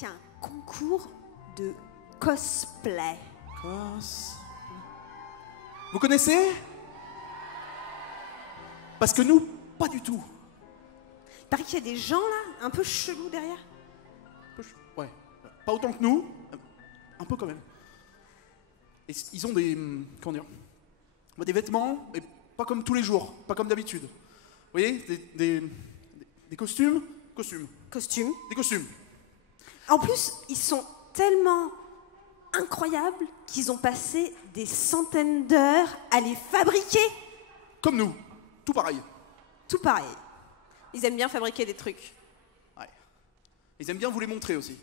qu'il y a un concours de cosplay. Vous connaissez? Parce que nous, pas du tout. Il paraît qu'il y a des gens là, un peu chelous derrière. Ouais, pas autant que nous, un peu quand même. Et ils ont des, comment dire, des vêtements, mais pas comme tous les jours, pas comme d'habitude. Vous voyez, des costumes, Costumes. des costumes. En plus, ils sont tellement incroyables qu'ils ont passé des centaines d'heures à les fabriquer. Comme nous, tout pareil. Tout pareil. Ils aiment bien fabriquer des trucs. Ouais. Ils aiment bien vous les montrer aussi.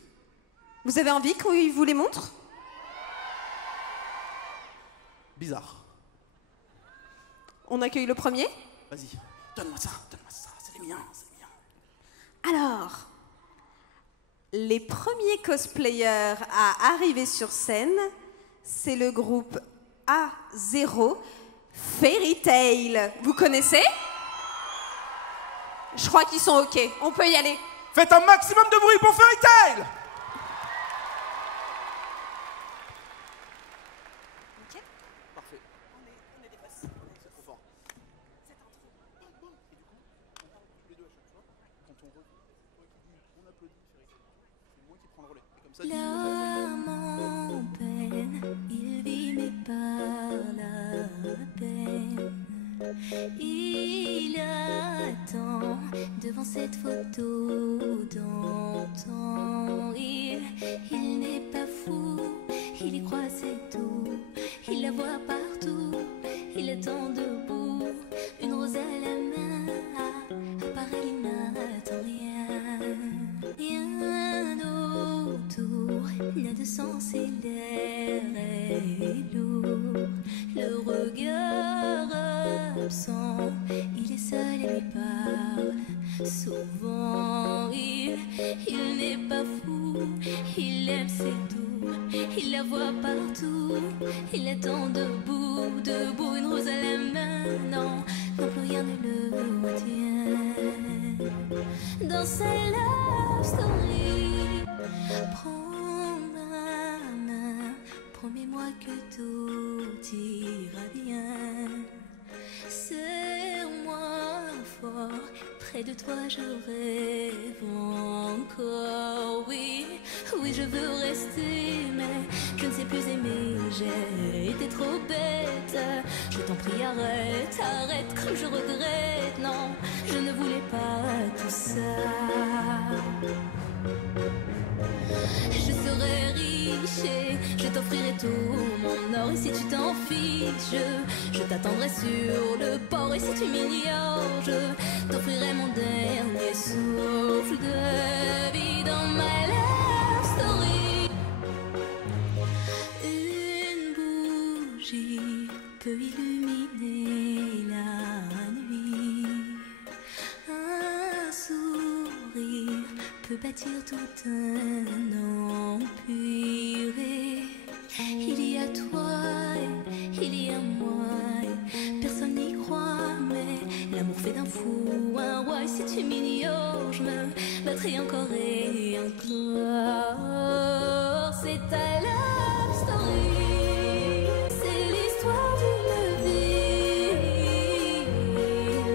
Vous avez envie qu'ils vous les montrent? Bizarre. On accueille le premier. Vas-y, donne-moi ça, c'est les miens, c'est les miens. Alors, les premiers cosplayers à arriver sur scène, c'est le groupe A0 Fairy Tail. Vous connaissez? Je crois qu'ils sont OK. On peut y aller. Faites un maximum de bruit pour Fairy Tail! OK. Parfait. On est des passes. C'est trop fort. C'est un trou. Et du coup, on parle tous les deux à chaque fois. Quand on revient, on applaudit Fairy Tail. C'est moi qui prends le relais. Et comme ça, L'âme en peine, il vit mais par la peine. Il attend devant cette photo d'antan. Il n'est pas fou, il y croit c'est tout. Il la voit partout, il attend debout. Une rose à la main, à part elle il n'attend rien. Rien autour n'a de sens et l'air est lourd. Le regard absent, il est seul et lui parle souvent. Il n'est pas fou, il aime c'est tout. Il la voit partout, il attend debout, debout. Une rose à la main, non, non plus rien ne le retient. Dans sa love story, prends ma main, promets-moi que tout ira bien. Serre-moi fort, près de toi je rêve encore. Oui, oui je veux rester, mais je ne sais plus aimer. J'ai été trop bête, je t'en prie arrête, arrête comme je regrette. Non, je ne voulais pas tout ça. Je serai riche et je t'offrirai tout mon or. Et si tu t'en fiches, je t'attendrai sur le port. Et si tu m'ignores, je t'offrirai mon dernier souffle de vie dans ma love story. Une bougie peut illuminer la nuit. Un sourire peut bâtir tout un empire. Il y a toi, il y a moi. Personne n'y croit, mais l'amour fait d'un fou un roi. Et si tu m'ignores, je me battrai encore et encore. C'est ta love story, c'est l'histoire d'une vie.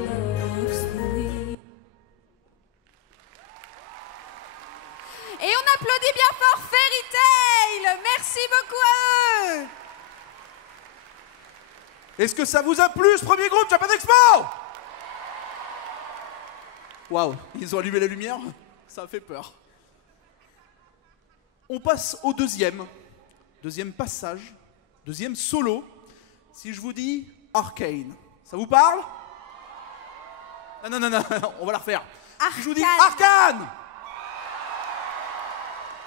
Love story. Et on applaudit bien fort Fairy Tail. Merci beaucoup à eux. Est-ce que ça vous a plu ce premier groupe Japan Expo? Waouh, ils ont allumé la lumière, ça a fait peur. On passe au deuxième passage, deuxième solo. Si je vous dis Arcane, ça vous parle? Non, on va la refaire. Si je vous dis Arcane.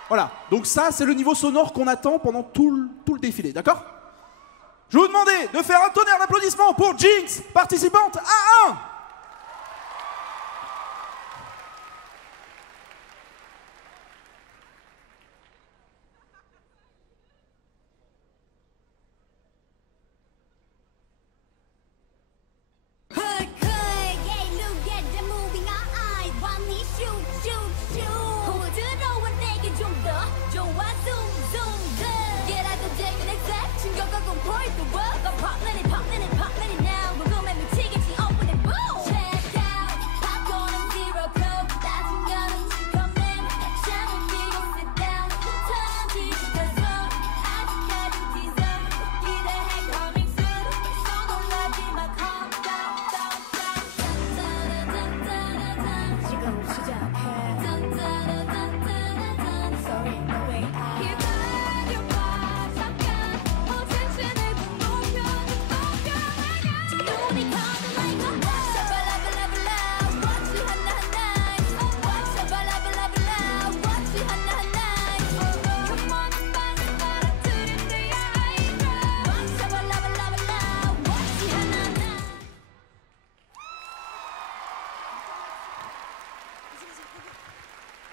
Voilà, donc ça c'est le niveau sonore qu'on attend pendant tout le défilé, d'accord? Je vais vous demander de faire un tonnerre d'applaudissements pour Jinx, participante A1. 좀 더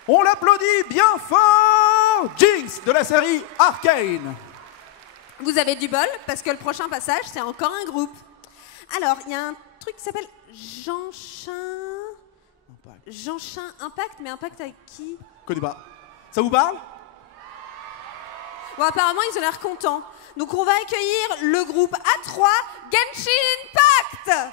On l'applaudit bien fort, Jinx de la série Arcane. Vous avez du bol, parce que le prochain passage, c'est encore un groupe. Alors, il y a un truc qui s'appelle Jeanchin Impact, mais Impact avec qui? Connais pas. Ça vous parle? Bon, apparemment, ils ont l'air contents. Donc, on va accueillir le groupe A3 Genshin Impact.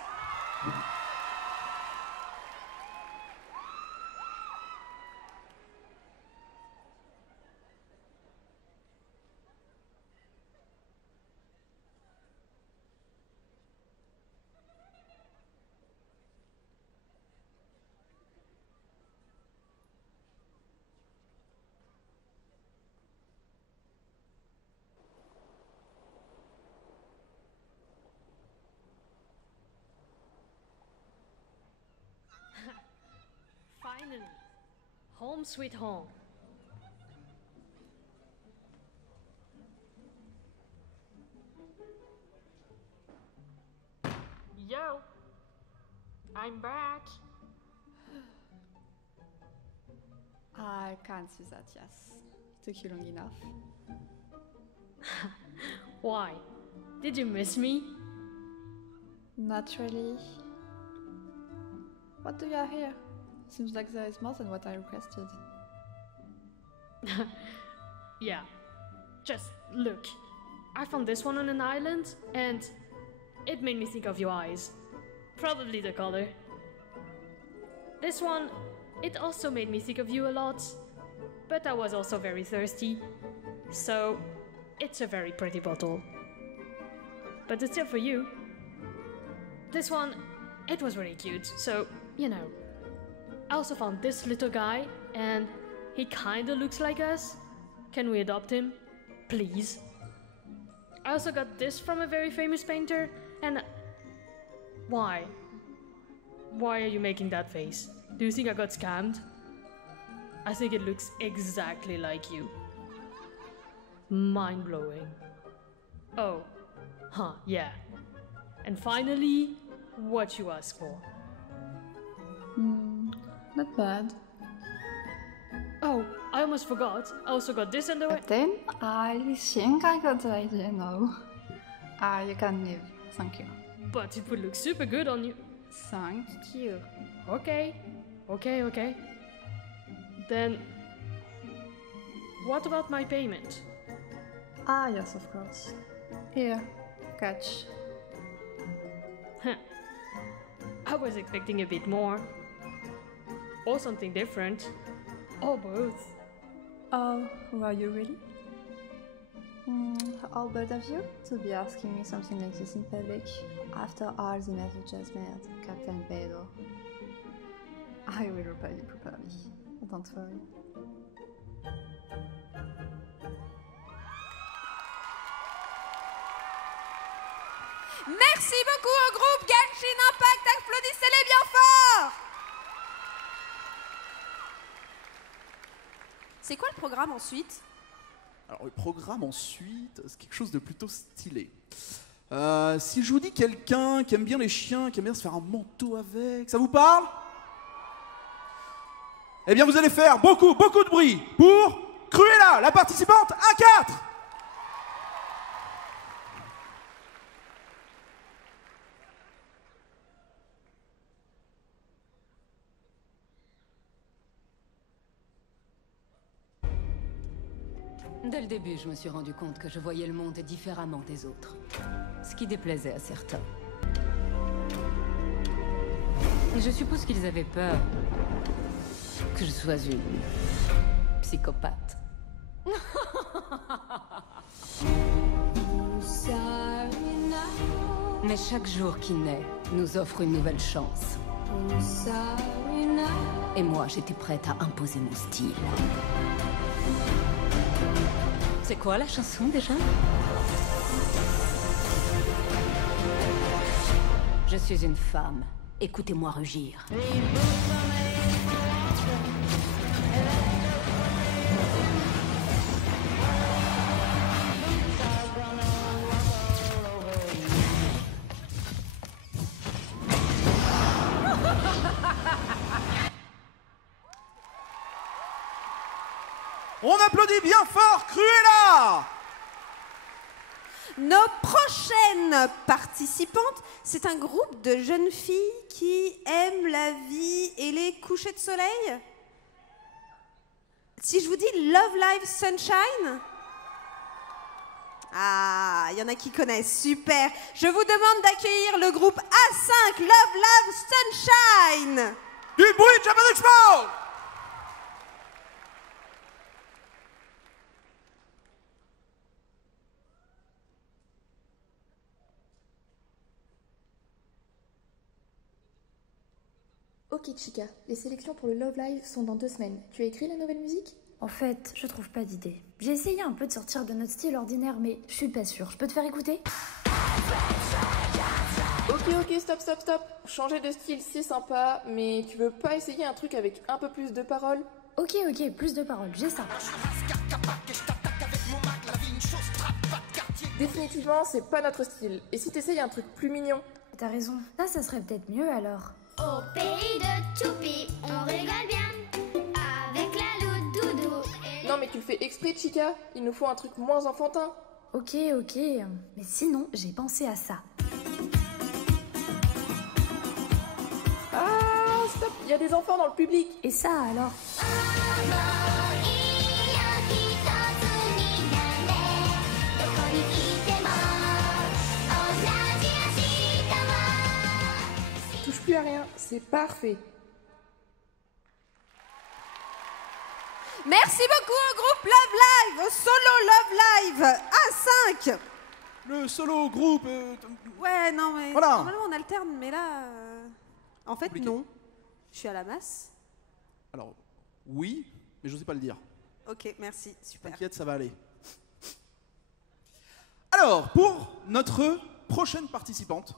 Finally, home sweet home. Yo, I'm back. I can't see that, yes. It took you long enough. Why? Did you miss me? Not really. What do you have here? Seems like there is more than what I requested. Yeah, just look. I found this one on an island, and it made me think of your eyes. Probably the color. This one, it also made me think of you a lot, but I was also very thirsty. So, it's a very pretty bottle. But it's still for you. This one, it was really cute, so, you know. I also found this little guy, and he kinda looks like us. Can we adopt him? Please? I also got this from a very famous painter, and... Why? Why are you making that face? Do you think I got scammed? I think it looks exactly like you. Mind-blowing. Oh. Huh, yeah. And finally, what you asked for. Not bad. Oh, I almost forgot. I also got this underwear. But then, I think I got the idea now. You can leave. Thank you. But it would look super good on you. Thank you. Okay. Then, what about my payment? Yes, of course. Here, catch. I was expecting a bit more. Or something different. Or both. Oh, were you really? How bold of you to be asking me something like this in public after all the mess you just made, Captain Pedro. I will repay you properly. Don't worry. Merci beaucoup au groupe Genshin Impact. Applaudissez-les bien fort. C'est quoi le programme ensuite? Alors le programme ensuite, c'est quelque chose de plutôt stylé. Si je vous dis quelqu'un qui aime bien les chiens, qui aime bien se faire un manteau avec, ça vous parle? Eh bien vous allez faire beaucoup de bruit pour Cruella, la participante A4. Dès le début, je me suis rendu compte que je voyais le monde différemment des autres. Ce qui déplaisait à certains. Et je suppose qu'ils avaient peur que je sois une psychopathe. Mais chaque jour qui naît nous offre une nouvelle chance. Et moi, j'étais prête à imposer mon style. C'est quoi la chanson déjà? Je suis une femme. Écoutez-moi rugir. On applaudit bien fort Cruella. Nos prochaines participantes, c'est un groupe de jeunes filles qui aiment la vie et les couchers de soleil. Si je vous dis Love Live Sunshine? Ah, il y en a qui connaissent, super. Je vous demande d'accueillir le groupe A5 Love Live Sunshine. Du bruit, Japan Expo. Ok Chica, les sélections pour le Love Live sont dans 2 semaines. Tu as écrit la nouvelle musique? En fait, je trouve pas d'idée. J'ai essayé un peu de sortir de notre style ordinaire, mais je suis pas sûre. Je peux te faire écouter? Ok, stop. Changer de style, c'est sympa, mais tu veux pas essayer un truc avec un peu plus de paroles? Ok, plus de paroles, j'ai ça. Définitivement, c'est pas notre style. Et si t'essayes un truc plus mignon? T'as raison. Ça serait peut-être mieux alors. Au pays de Choupi, on rigole bien avec la loup doudou. Non mais tu le fais exprès Chica, il nous faut un truc moins enfantin. Ok. Mais sinon, j'ai pensé à ça. Ah, stop, il y a des enfants dans le public. Et ça alors? Touche plus à rien, c'est parfait. Merci beaucoup au groupe Love Live, au solo Love Live A5. Le solo groupe. Ouais, non, mais voilà. normalement on alterne, mais là, en fait, compliqué. non. Je suis à la masse. Alors, oui, mais je n'osais pas le dire. Ok, merci, super. T'inquiète, ça va aller. Alors, pour notre prochaine participante,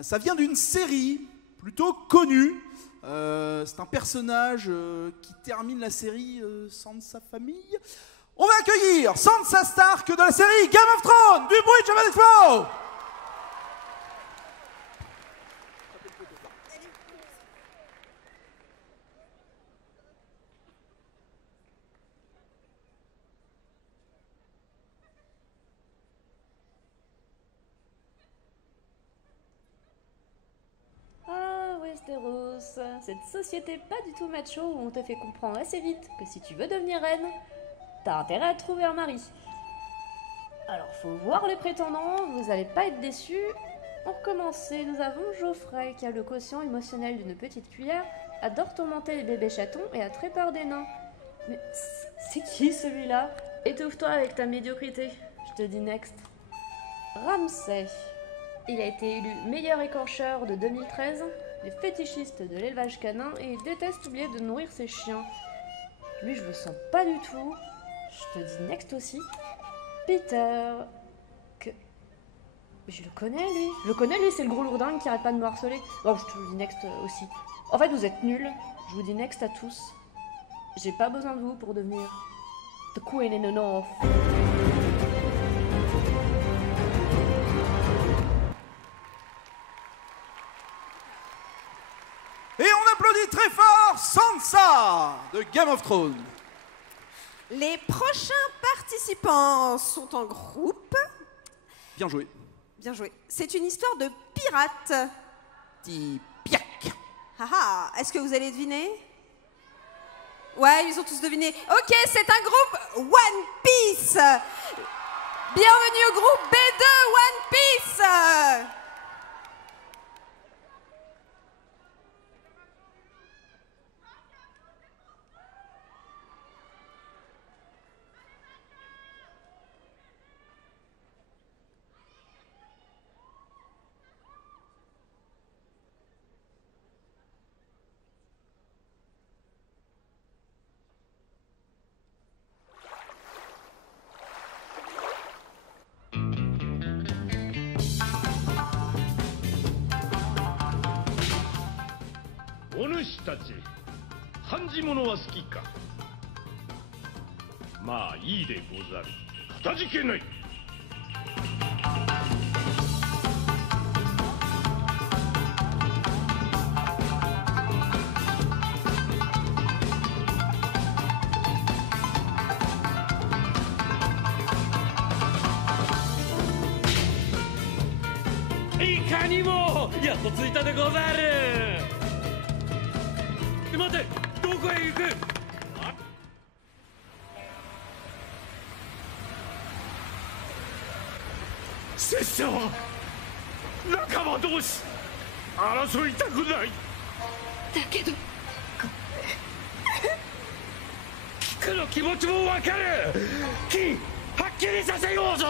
ça vient d'une série plutôt connue. C'est un personnage qui termine la série sans sa famille. On va accueillir Sansa Stark de la série Game of Thrones. Du bruit, Japan Expo. Westeros, cette société pas du tout macho où on te fait comprendre assez vite que si tu veux devenir reine, t'as intérêt à trouver un mari. Alors faut voir les prétendants, vous allez pas être déçus. Pour commencer, nous avons Geoffrey qui a le quotient émotionnel d'une petite cuillère, adore tourmenter les bébés chatons et a très peur des nains. Mais c'est qui celui-là? Étouffe-toi avec ta médiocrité, je te dis next. Ramsay. Il a été élu meilleur écorcheur de 2013, il est fétichiste de l'élevage canin et il déteste oublier de nourrir ses chiens. Lui, je le sens pas du tout. Je te dis next aussi. Peter. Je le connais, lui. Je le connais, lui, c'est le gros lourdin qui arrête pas de me harceler. Bon, je te le dis next aussi. En fait, vous êtes nuls. Je vous dis next à tous. J'ai pas besoin de vous pour devenir The Queen in the North. Et on applaudit très fort Sansa de Game of Thrones. Les prochains participants sont en groupe. Bien joué. Bien joué. C'est une histoire de pirates. Petit piac. Haha, est-ce que vous allez deviner? Ouais, ils ont tous deviné. Ok, c'est un groupe One Piece. Bienvenue au groupe B2 One Piece. いかにもやっと着いたでござる。待て、どこへ行く。拙者は仲間同士争いたくない。だけどキクの気持ちもわかる。キはっきりさせようぞ。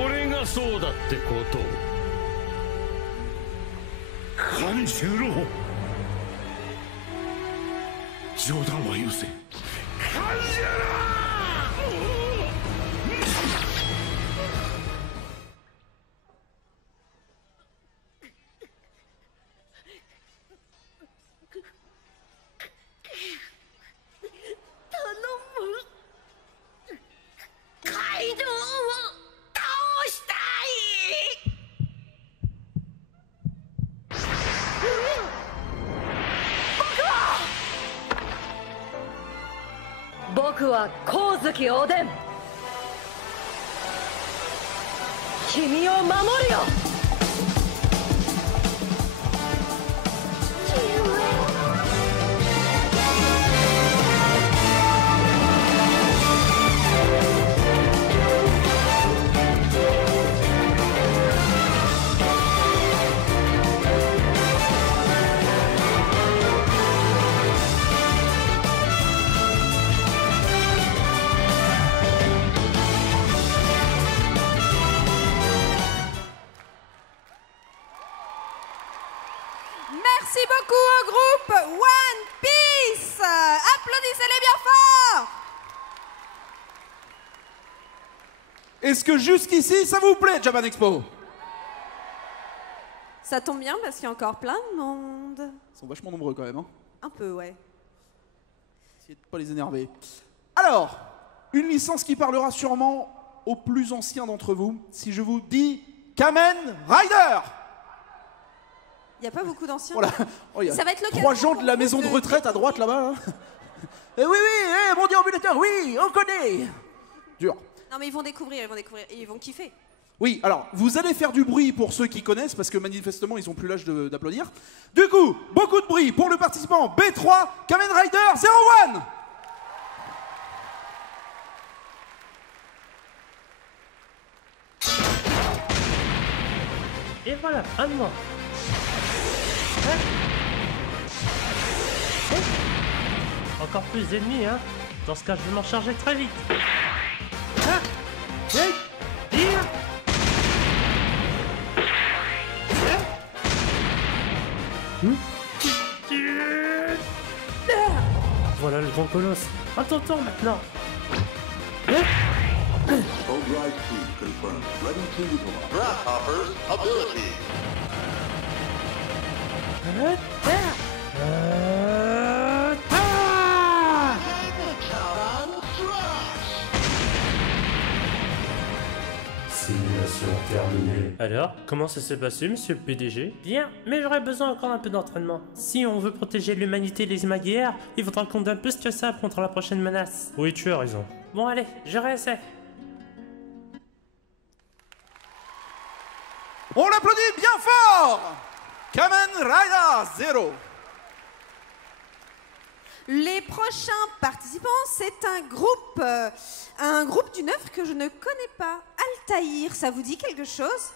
俺がそうだってことを勘十郎、冗談は許せ。勘十郎。僕は光月おでん。君を守るよ。Merci beaucoup au groupe One Piece. Applaudissez-les bien fort. Est-ce que jusqu'ici, ça vous plaît, Japan Expo? Ça tombe bien parce qu'il y a encore plein de monde. Ils sont vachement nombreux quand même, hein. Un peu, ouais. Essayez de pas les énerver. Alors, une licence qui parlera sûrement aux plus anciens d'entre vous. Si je vous dis Kamen Rider. Il n'y a pas beaucoup d'anciens. Voilà. Oh, y a ça va être l'occasion 3 gens de la maison de retraite à droite là-bas. Hein. Oui, oui, mon déambulateur, oui, on connaît. Dur. Non mais ils vont découvrir et ils vont kiffer. Oui, alors, vous allez faire du bruit pour ceux qui connaissent, parce que manifestement, ils n'ont plus l'âge d'applaudir. Du coup, beaucoup de bruit pour le participant B3, Kamen Rider 01. Et voilà, un de moi. Encore plus d'ennemis, hein. Dans ce cas, je vais m'en charger très vite. Voilà le grand colosse. À ton tour maintenant. Override 2 confirmed. Ready to utilize. Grasshopper's ability. Simulation terminée. Alors, comment ça s'est passé, monsieur le PDG? Bien, mais j'aurais besoin encore un peu d'entraînement. Si on veut protéger l'humanité des Maguières, il faudra qu'on donne plus que ça contre la prochaine menace. Oui, tu as raison. Bon, allez, je réessaie. On l'applaudit bien fort. Kamen Rider 0. Les prochains participants, c'est un groupe d'une œuvre que je ne connais pas. Altaïr, ça vous dit quelque chose?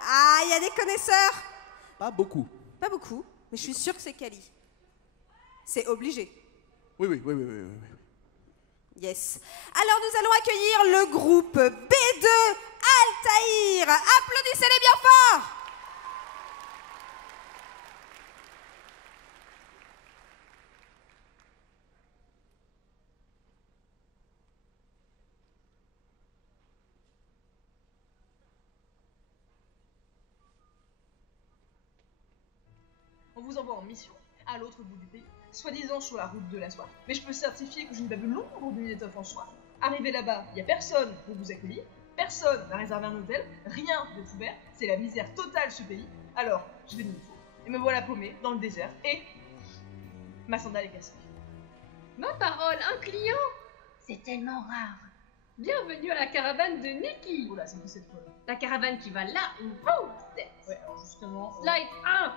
Ah, il y a des connaisseurs. Pas beaucoup. Pas beaucoup, mais je suis sûre que c'est Kali. C'est obligé. Oui. Yes. Alors nous allons accueillir le groupe B2 Altaïr. Applaudissez-les bien fort. On vous envoie en mission à l'autre bout du pays, soi-disant sur la route de la soie, mais je peux certifier que je n'ai pas vu l'ombre d'une étoffe en soie. Arrivé là-bas, il n'y a personne pour vous accueillir, personne n'a réservé un hôtel, rien de ouvert, c'est la misère totale ce pays. Alors, je vais de nouveau, et me voilà paumé dans le désert, et Ma sandale est cassée. Ma parole, un client? C'est tellement rare. Bienvenue à la caravane de Nikki. Oula, c'est qui cette fois? La caravane qui va là où vous êtes. Ouais, alors justement... Slide 1.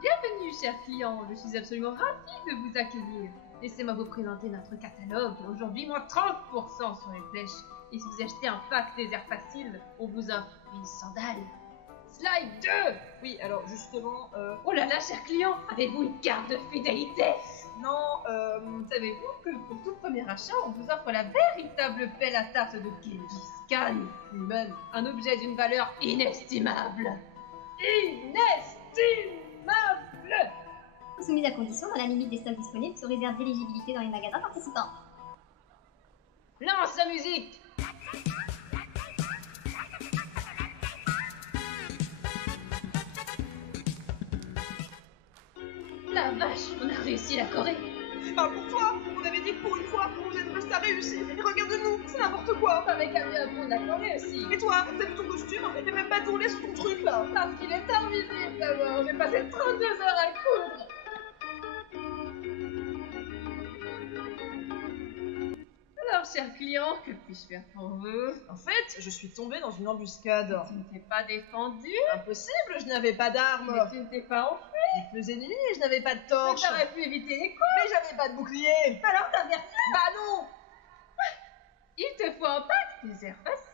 Bienvenue, chers clients. Je suis absolument ravie de vous accueillir. Laissez-moi vous présenter notre catalogue. Aujourd'hui, moins 30% sur les flèches. Et si vous achetez un pack désert facile, on vous offre une sandale. Slide 2. Oui, alors justement... Oh là là, chers clients, avez-vous une carte de fidélité? Non, savez-vous que pour tout premier achat, on vous offre la véritable pelle à tarte de Gengis Khan lui-même, un objet d'une valeur inestimable. Inestimable! Soumise à condition dans la limite des stocks disponibles sous réserve d'éligibilité dans les magasins participants. Lance la musique! La vache, on a réussi la Corée! Parle pour toi! On avait dit que pour une fois, on aide ça réussi! Et regarde-nous, c'est n'importe quoi! Avec un bien pour la Corée aussi! Et toi, t'as vu ton costume? Et même pas tourné sur ton truc là! Parce qu'il est invisible d'abord! J'ai passé 32 heures à le coudre! Alors, chers clients, que puis-je faire pour vous? En fait, je suis tombée dans une embuscade. Tu ne t'es pas défendu? Impossible, je n'avais pas d'arme. Mais tu ne t'es pas enfui? Il faisait nuit et je n'avais pas de torche. Mais t'aurais pu éviter les coups. Mais j'avais pas de bouclier. Alors t'avais rien? Bah non. Il te faut un pack désert facile.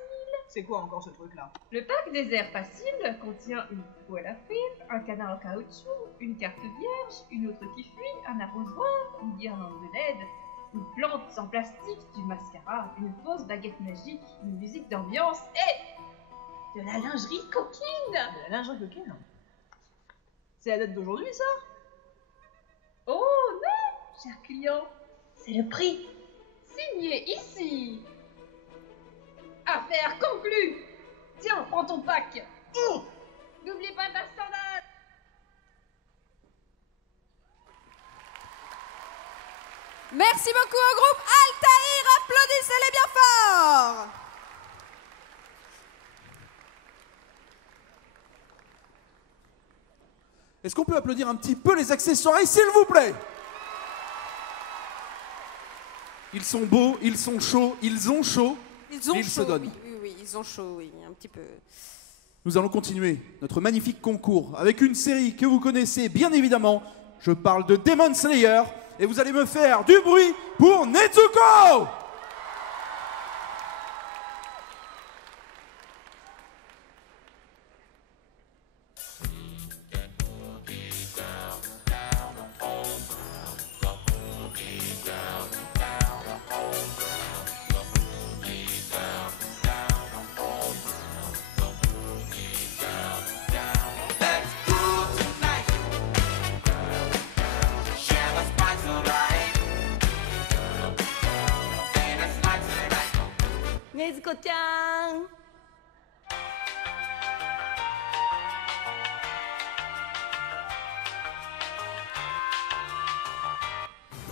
C'est quoi encore ce truc là? Le pack désert facile contient une poêle à frire, un canard en caoutchouc, une carte vierge, une autre qui fuit, un arrosoir, une guirlande de LED, une plante sans plastique, du mascara, une fausse baguette magique, une musique d'ambiance et de la lingerie coquine. De la lingerie coquine? C'est la date d'aujourd'hui ça? Oh non, cher client, c'est le prix. Signé ici. Affaire conclue. Tiens, prends ton pack. N'oublie pas ta sandale. Merci beaucoup au groupe Altaïr, applaudissez-les bien fort. Est-ce qu'on peut applaudir un petit peu les accessoires, s'il vous plaît? Ils sont beaux, ils sont chauds, ils ont chaud, ils se donnent. Oui, ils ont chaud, oui, un petit peu. Nous allons continuer notre magnifique concours avec une série que vous connaissez bien évidemment. Je parle de Demon Slayer et vous allez me faire du bruit pour Nezuko! Nezuko-chan!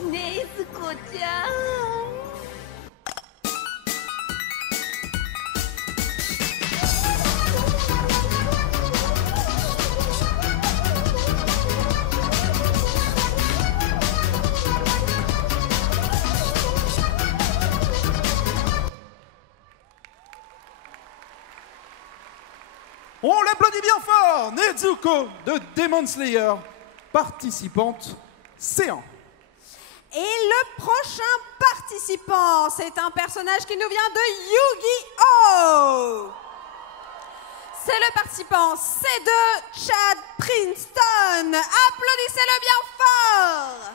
Nezuko-chan! On l'applaudit bien fort! Nezuko de Demon Slayer, participante C1. Et le prochain participant, c'est un personnage qui nous vient de Yu-Gi-Oh! C'est le participant C2, Chad Princeton. Applaudissez-le bien fort!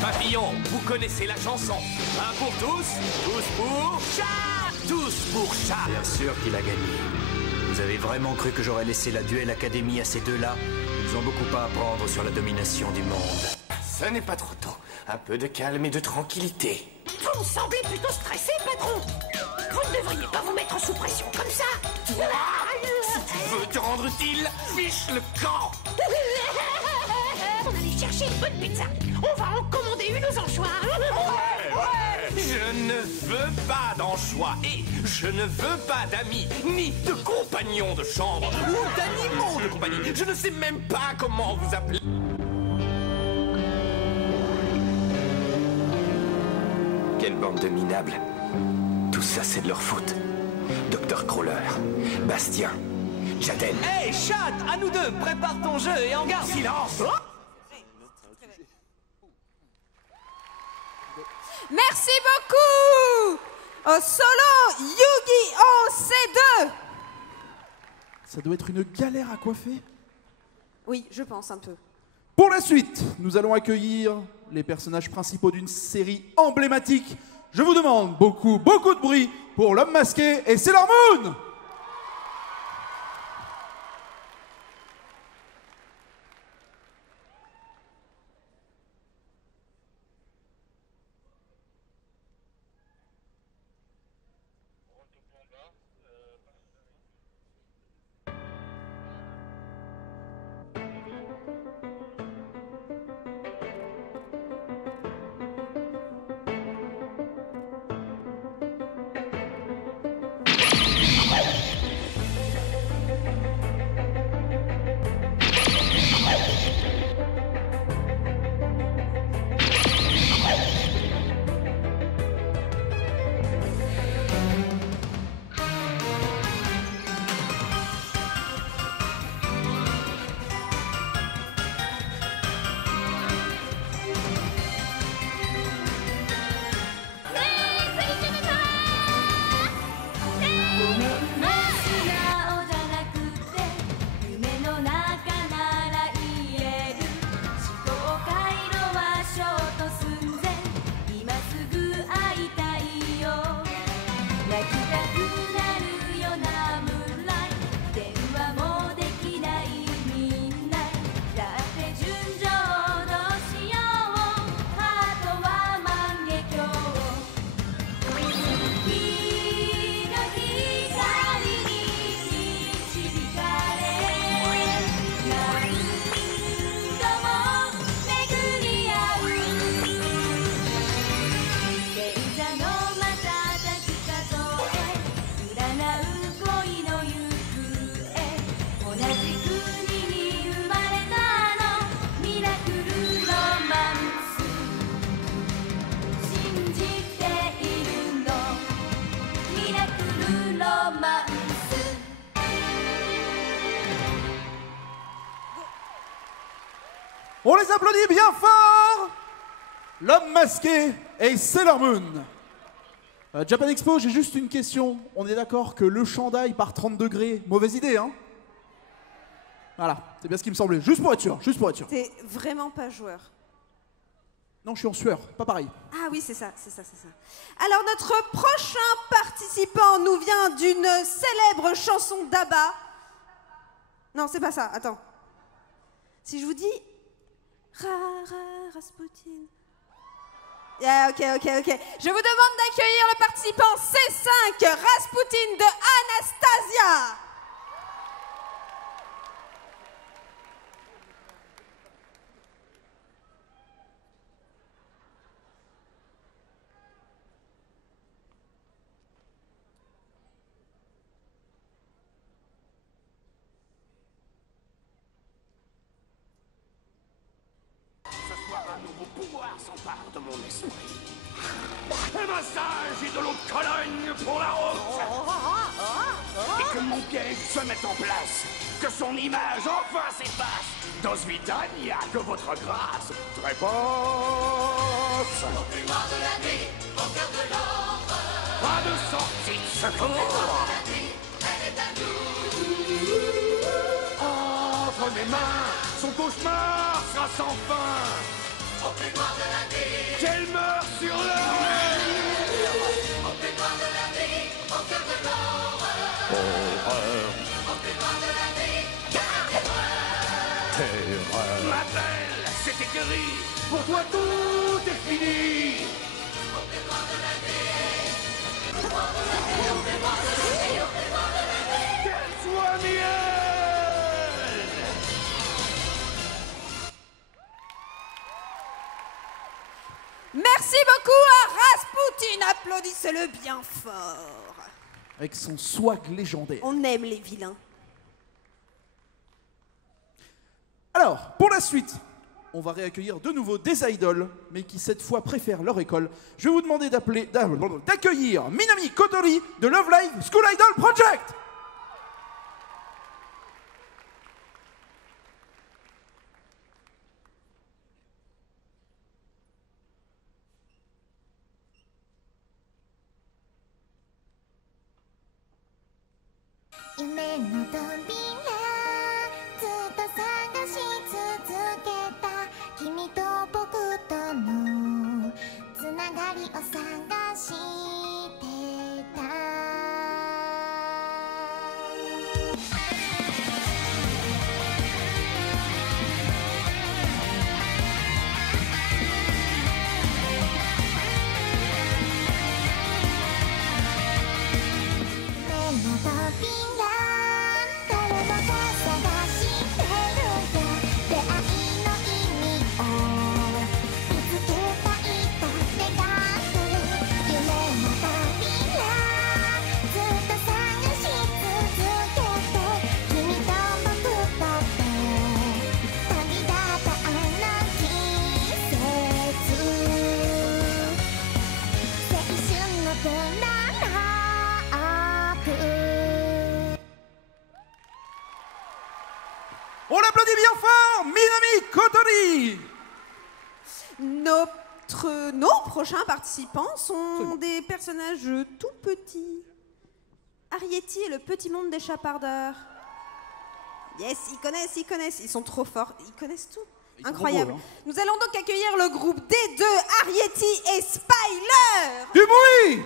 Papillon, vous connaissez la chanson. Un pour tous pour chat. Tous pour chat. Bien sûr qu'il a gagné. Vous avez vraiment cru que j'aurais laissé la Duel Academy à ces deux-là? Ils ont beaucoup à apprendre sur la domination du monde. Ce n'est pas trop tôt. Un peu de calme et de tranquillité. Vous me semblez plutôt stressé, patron. semble-t-il, fiche le camp. On allait chercher une bonne pizza. On va en commander une aux anchois. Je ne veux pas d'anchois et je ne veux pas d'amis, ni de compagnons de chambre, ou d'animaux de compagnie. Je ne sais même pas comment vous appeler. Quelle bande de minables. Tout ça, c'est de leur faute. Dr. Crawler, Bastien, Jaden. Hey, Chad, à nous deux, prépare ton jeu et en garde. Silence. Merci beaucoup au solo Yu-Gi-Oh! C2. Ça doit être une galère à coiffer. Oui, je pense un peu. Pour la suite, nous allons accueillir les personnages principaux d'une série emblématique. Je vous demande beaucoup de bruit pour l'homme masqué et Sailor Moon. On les applaudit bien fort. L'homme masqué et Sailor Moon. Japan Expo, j'ai juste une question. On est d'accord que le chandail par 30 degrés, mauvaise idée, hein? Voilà, c'est bien ce qui me semblait. Juste pour être sûr, juste pour être sûr. T'es vraiment pas joueur. Non, je suis en sueur, pas pareil. Ah oui, c'est ça, c'est ça, c'est ça. Alors, notre prochain participant nous vient d'une célèbre chanson d'ABBA. Non, c'est pas ça, attends. Si je vous dis... Rasputin... Yeah, ok. Je vous demande d'accueillir le participant C5, Rasputin de Anastasia. Ce soir, un nouveau pouvoir s'empare de mon esprit. Un massage et de l'eau de Cologne pour la route. Et que mon piège se mette en place. Que son image enfin s'efface. Dans ce il n'y a que votre grâce. Réponse. Au plus noir de la nuit, au cœur de l'ombre. Pas de sortie de secours. Elle est à nous. Entre mes mains, son cauchemar sera sans fin. Au plus noir de la nuit, qu'elle meurt sur l'heure. Au plus noir de la nuit, au cœur de l'horreur. Horreur. Au plus noir de la nuit, terreur. Ma belle, c'est écrit, pour toi tout est fini. Au plus noir de la nuit. Au plus noir de la nuit, au plus noir de la nuit, au plus noir de la nuit. Qu'elle soit mienne. applaudissez-le bien fort. Avec son swag légendaire. On aime les vilains. Alors, pour la suite, on va réaccueillir de nouveau des idoles, mais qui cette fois préfèrent leur école. Je vais vous demander d'accueillir Minami Kotori de Love Live School Idol Project. On l'applaudit bien fort, Minami Kotori. Nos prochains participants sont des personnages tout petits. Arietti et le petit monde des chapardeurs. Yes, ils connaissent. Ils sont trop forts. Ils connaissent tout. Incroyable. Beaux, hein. Nous allons donc accueillir le groupe D2, Arietti et Spyler. Du bruit!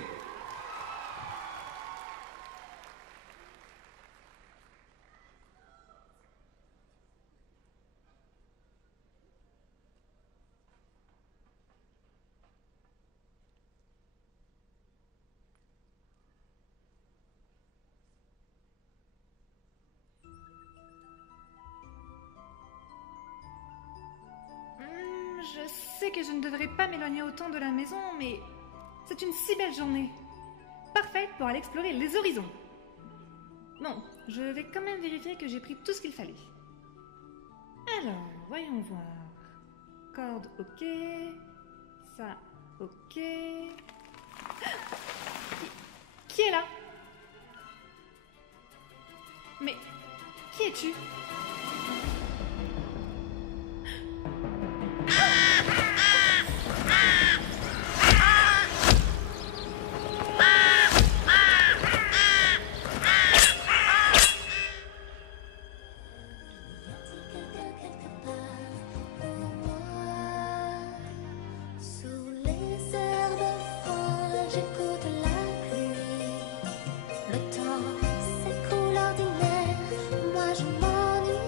Je sais que je ne devrais pas m'éloigner autant de la maison, mais c'est une si belle journée. Parfaite pour aller explorer les horizons. Bon, je vais quand même vérifier que j'ai pris tout ce qu'il fallait. Alors, voyons voir. Corde, ok. Ça, ok. Qui est là? Mais, qui es-tu? Sous les airs de folle, j'écoute la pluie. Le temps s'écoule ordinaire, moi je m'ennuie.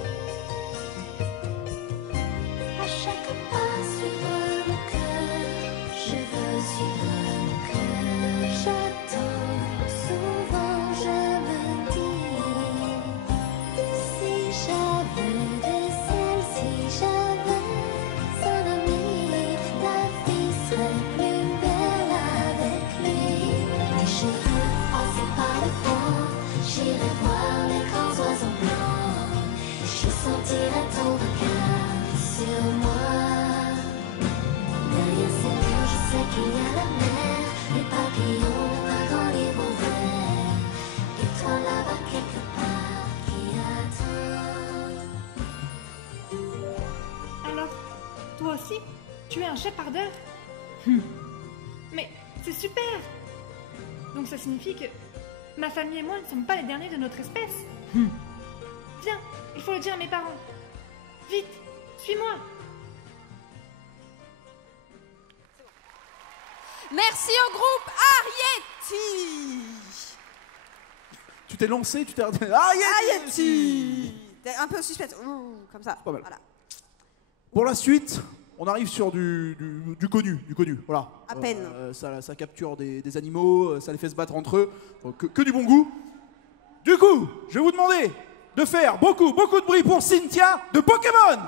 À chaque pas suivre mon cœur, je veux suivre mon cœur. J'attends, souvent je me dis, si j'avais des ailes, si j'avais un ami, la vie serait plus belle avec lui. Et je veux passer par le vent, j'irai voir les grands oiseaux blancs. Je sentirai ton regard sur moi. Derrière ces murs, je sais qu'il y a la mer, les papillons, un grand livre ouvert. Et toi là-bas quelque part qui attend. Alors, toi aussi, tu es un chapardeur? Mais c'est super! Donc ça signifie que ma famille et moi ne sommes pas les derniers de notre espèce. Viens, il faut le dire à mes parents. Vite, suis-moi! Merci au groupe Arietti. Tu t'es lancé, tu t'es... Arietti. T'es un peu suspense. Comme ça. Pas mal. Voilà. Pour la suite, on arrive sur du connu, voilà. À peine. Ça capture des animaux, ça les fait se battre entre eux, donc que du bon goût. Du coup, je vais vous demander de faire beaucoup de bruit pour Cynthia de Pokémon.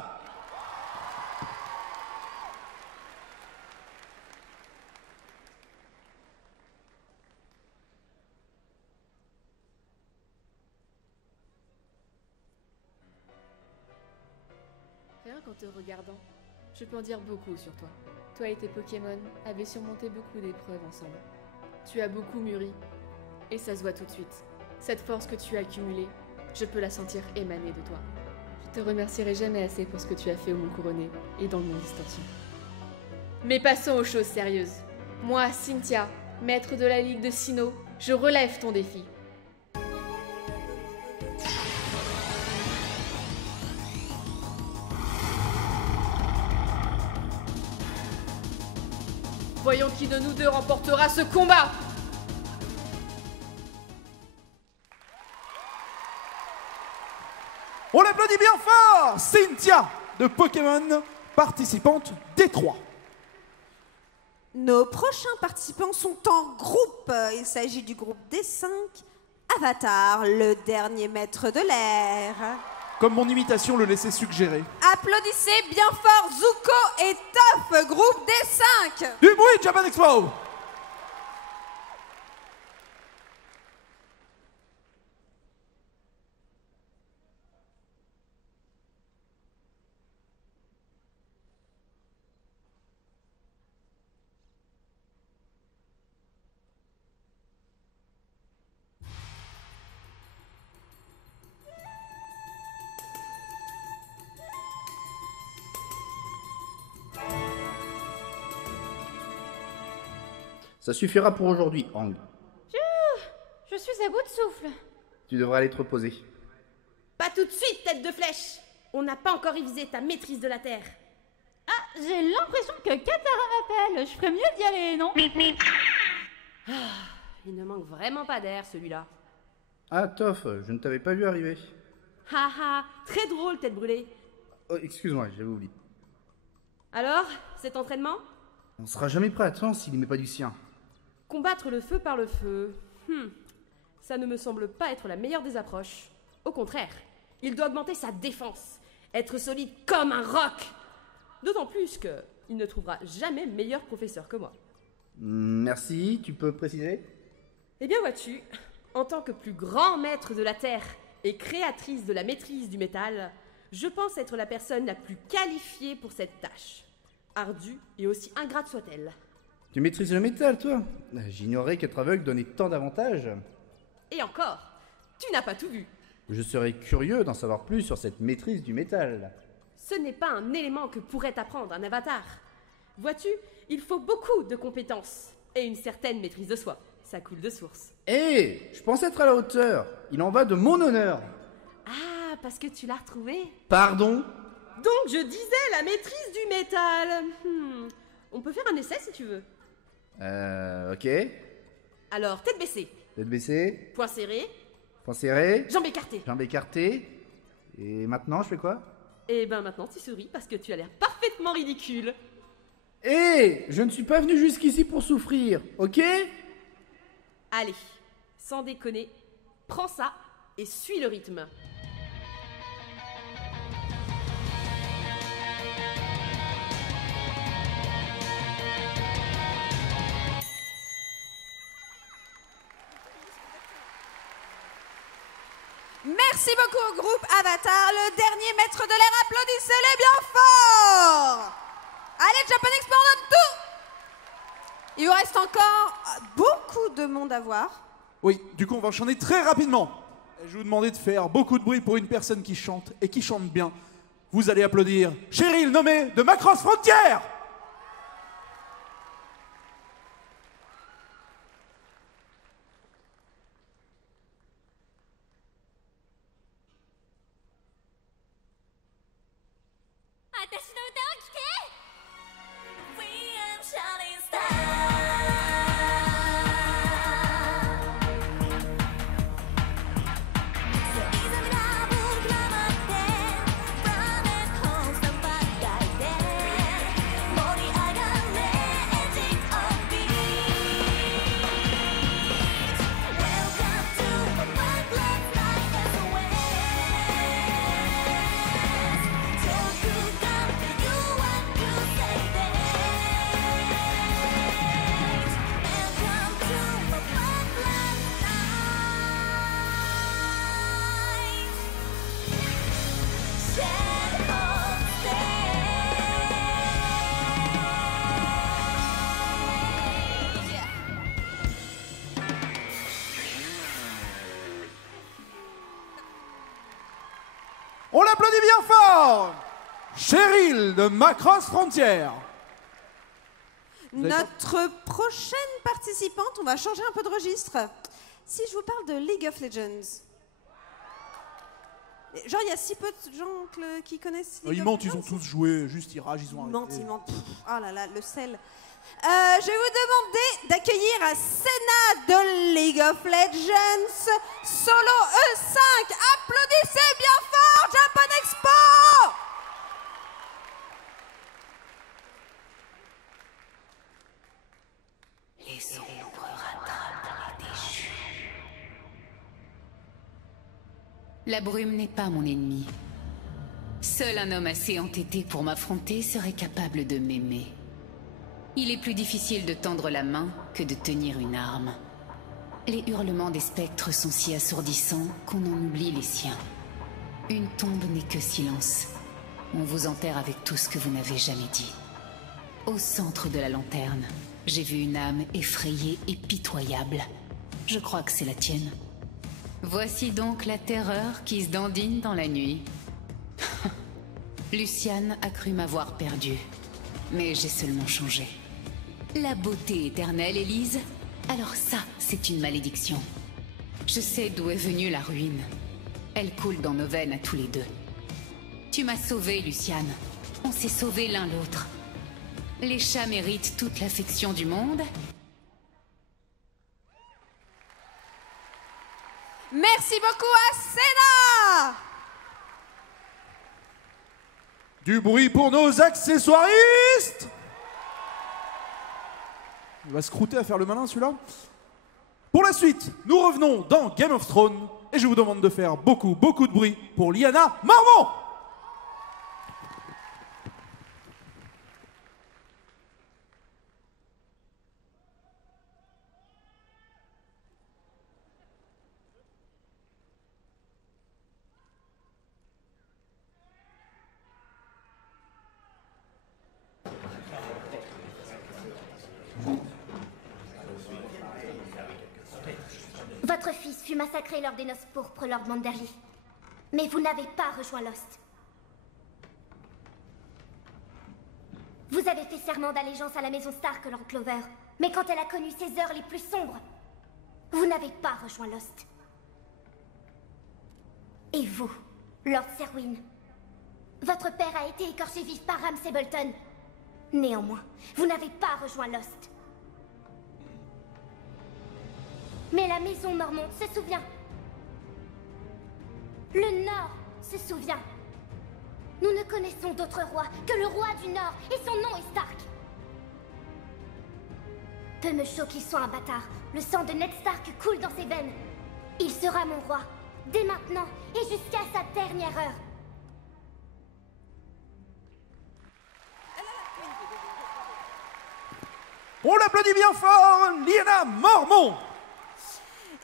qu'en te regardant, je peux en dire beaucoup sur toi. Toi et tes Pokémon avaient surmonté beaucoup d'épreuves ensemble. Tu as beaucoup mûri, et ça se voit tout de suite. Cette force que tu as accumulée, je peux la sentir émaner de toi. Je te remercierai jamais assez pour ce que tu as fait au Mont Couronné et dans le Monde Distorsion. Mais passons aux choses sérieuses. Moi, Cynthia, maître de la Ligue de Sinnoh, je relève ton défi. Voyons qui de nous deux remportera ce combat. On l'applaudit bien fort, Cynthia de Pokémon, participante D3. Nos prochains participants sont en groupe. Il s'agit du groupe D5, Avatar, le dernier maître de l'air. Comme mon imitation le laissait suggérer. Applaudissez bien fort Zuko et Toph, groupe D5. Du bruit, Japan Expo. Ça suffira pour aujourd'hui, Hang. Je suis à bout de souffle. Tu devrais aller te reposer. Pas tout de suite, tête de flèche. On n'a pas encore révisé ta maîtrise de la Terre. Ah, j'ai l'impression que Katara m'appelle. Je ferais mieux d'y aller, non? Il ne manque vraiment pas d'air, celui-là. Ah, Toph, je ne t'avais pas vu arriver. Haha, très drôle, tête brûlée. Oh, excuse-moi, j'avais oublié. Alors, cet entraînement? On sera jamais prêt à temps s'il n'y met pas du sien. Combattre le feu par le feu. Ça ne me semble pas être la meilleure des approches. Au contraire, il doit augmenter sa défense, être solide comme un roc. D'autant plus que il ne trouvera jamais meilleur professeur que moi. Merci, tu peux préciser? Eh bien vois-tu, en tant que plus grand maître de la Terre et créatrice de la maîtrise du métal, je pense être la personne la plus qualifiée pour cette tâche. Ardue et aussi ingrate soit-elle. Tu maîtrises le métal, toi? J'ignorais qu'être aveugle donnait tant d'avantages. Et encore, tu n'as pas tout vu. Je serais curieux d'en savoir plus sur cette maîtrise du métal. Ce n'est pas un élément que pourrait apprendre un avatar. Vois-tu, il faut beaucoup de compétences et une certaine maîtrise de soi. Ça coule de source. Hé, je pense être à la hauteur. Il en va de mon honneur. Ah, parce que tu l'as retrouvé? Pardon? Donc je disais la maîtrise du métal. On peut faire un essai si tu veux. Ok. Alors, tête baissée. Tête baissée. Poing serré. Poing serré. Jambes écartées. Jambes écartées. Et maintenant, je fais quoi? Eh ben maintenant, tu souris parce que tu as l'air parfaitement ridicule. Hé, je ne suis pas venu jusqu'ici pour souffrir, ok? Allez, sans déconner, prends ça et suis le rythme. Merci beaucoup au groupe Avatar, le dernier maître de l'air. Applaudissez-les bien fort. Allez, Japan Expo, on note tout. Il vous reste encore beaucoup de monde à voir. Oui, du coup, on va enchaîner très rapidement. Je vais vous demander de faire beaucoup de bruit pour une personne qui chante et qui chante bien. Vous allez applaudir Cheryl, nommée de Macross Frontier. You want On l'applaudit bien fort. Cheryl de Macross Frontier. Notre prochaine participante, on va changer un peu de registre. Si je vous parle de League of Legends. Genre, il y a si peu de gens qui connaissent League Ils of mentent, Legends. ils ont tous joué, juste ils ragent, ils ont arrêté. Ils mentent. Oh là là, le sel. Je vais vous demander d'accueillir Senna de League of Legends, solo E5. Applaudissez bien fort, Japan Expo! Les ombres rattrapent les déchus. La brume n'est pas mon ennemi. Seul un homme assez entêté pour m'affronter serait capable de m'aimer. Il est plus difficile de tendre la main que de tenir une arme. Les hurlements des spectres sont si assourdissants qu'on en oublie les siens. Une tombe n'est que silence. On vous enterre avec tout ce que vous n'avez jamais dit. Au centre de la lanterne, j'ai vu une âme effrayée et pitoyable. Je crois que c'est la tienne. Voici donc la terreur qui se dandine dans la nuit. Luciane a cru m'avoir perdu, mais j'ai seulement changé. La beauté éternelle, Élise, alors ça, c'est une malédiction. Je sais d'où est venue la ruine. Elle coule dans nos veines à tous les deux. Tu m'as sauvée, Luciane. On s'est sauvés l'un l'autre. Les chats méritent toute l'affection du monde. Merci beaucoup à Senna! Du bruit pour nos accessoiristes. Il va se croûter à faire le malin, celui-là. Pour la suite, nous revenons dans Game of Thrones et je vous demande de faire beaucoup de bruit pour Lyanna Mormont. Votre fils fut massacré lors des noces pourpres, Lord Manderly. Mais vous n'avez pas rejoint Lost. Vous avez fait serment d'allégeance à la maison Stark, Lord Clover. Mais quand elle a connu ses heures les plus sombres, vous n'avez pas rejoint Lost. Et vous, Lord Serwyn, votre père a été écorché vif par Ramsay Bolton. Néanmoins, vous n'avez pas rejoint Lost. Mais la maison Mormont se souvient. Le Nord se souvient. Nous ne connaissons d'autre roi que le roi du Nord, et son nom est Stark. Peu me chaud qu'il soit un bâtard, le sang de Ned Stark coule dans ses veines. Il sera mon roi, dès maintenant et jusqu'à sa dernière heure. On l'applaudit bien fort, Lyanna Mormont.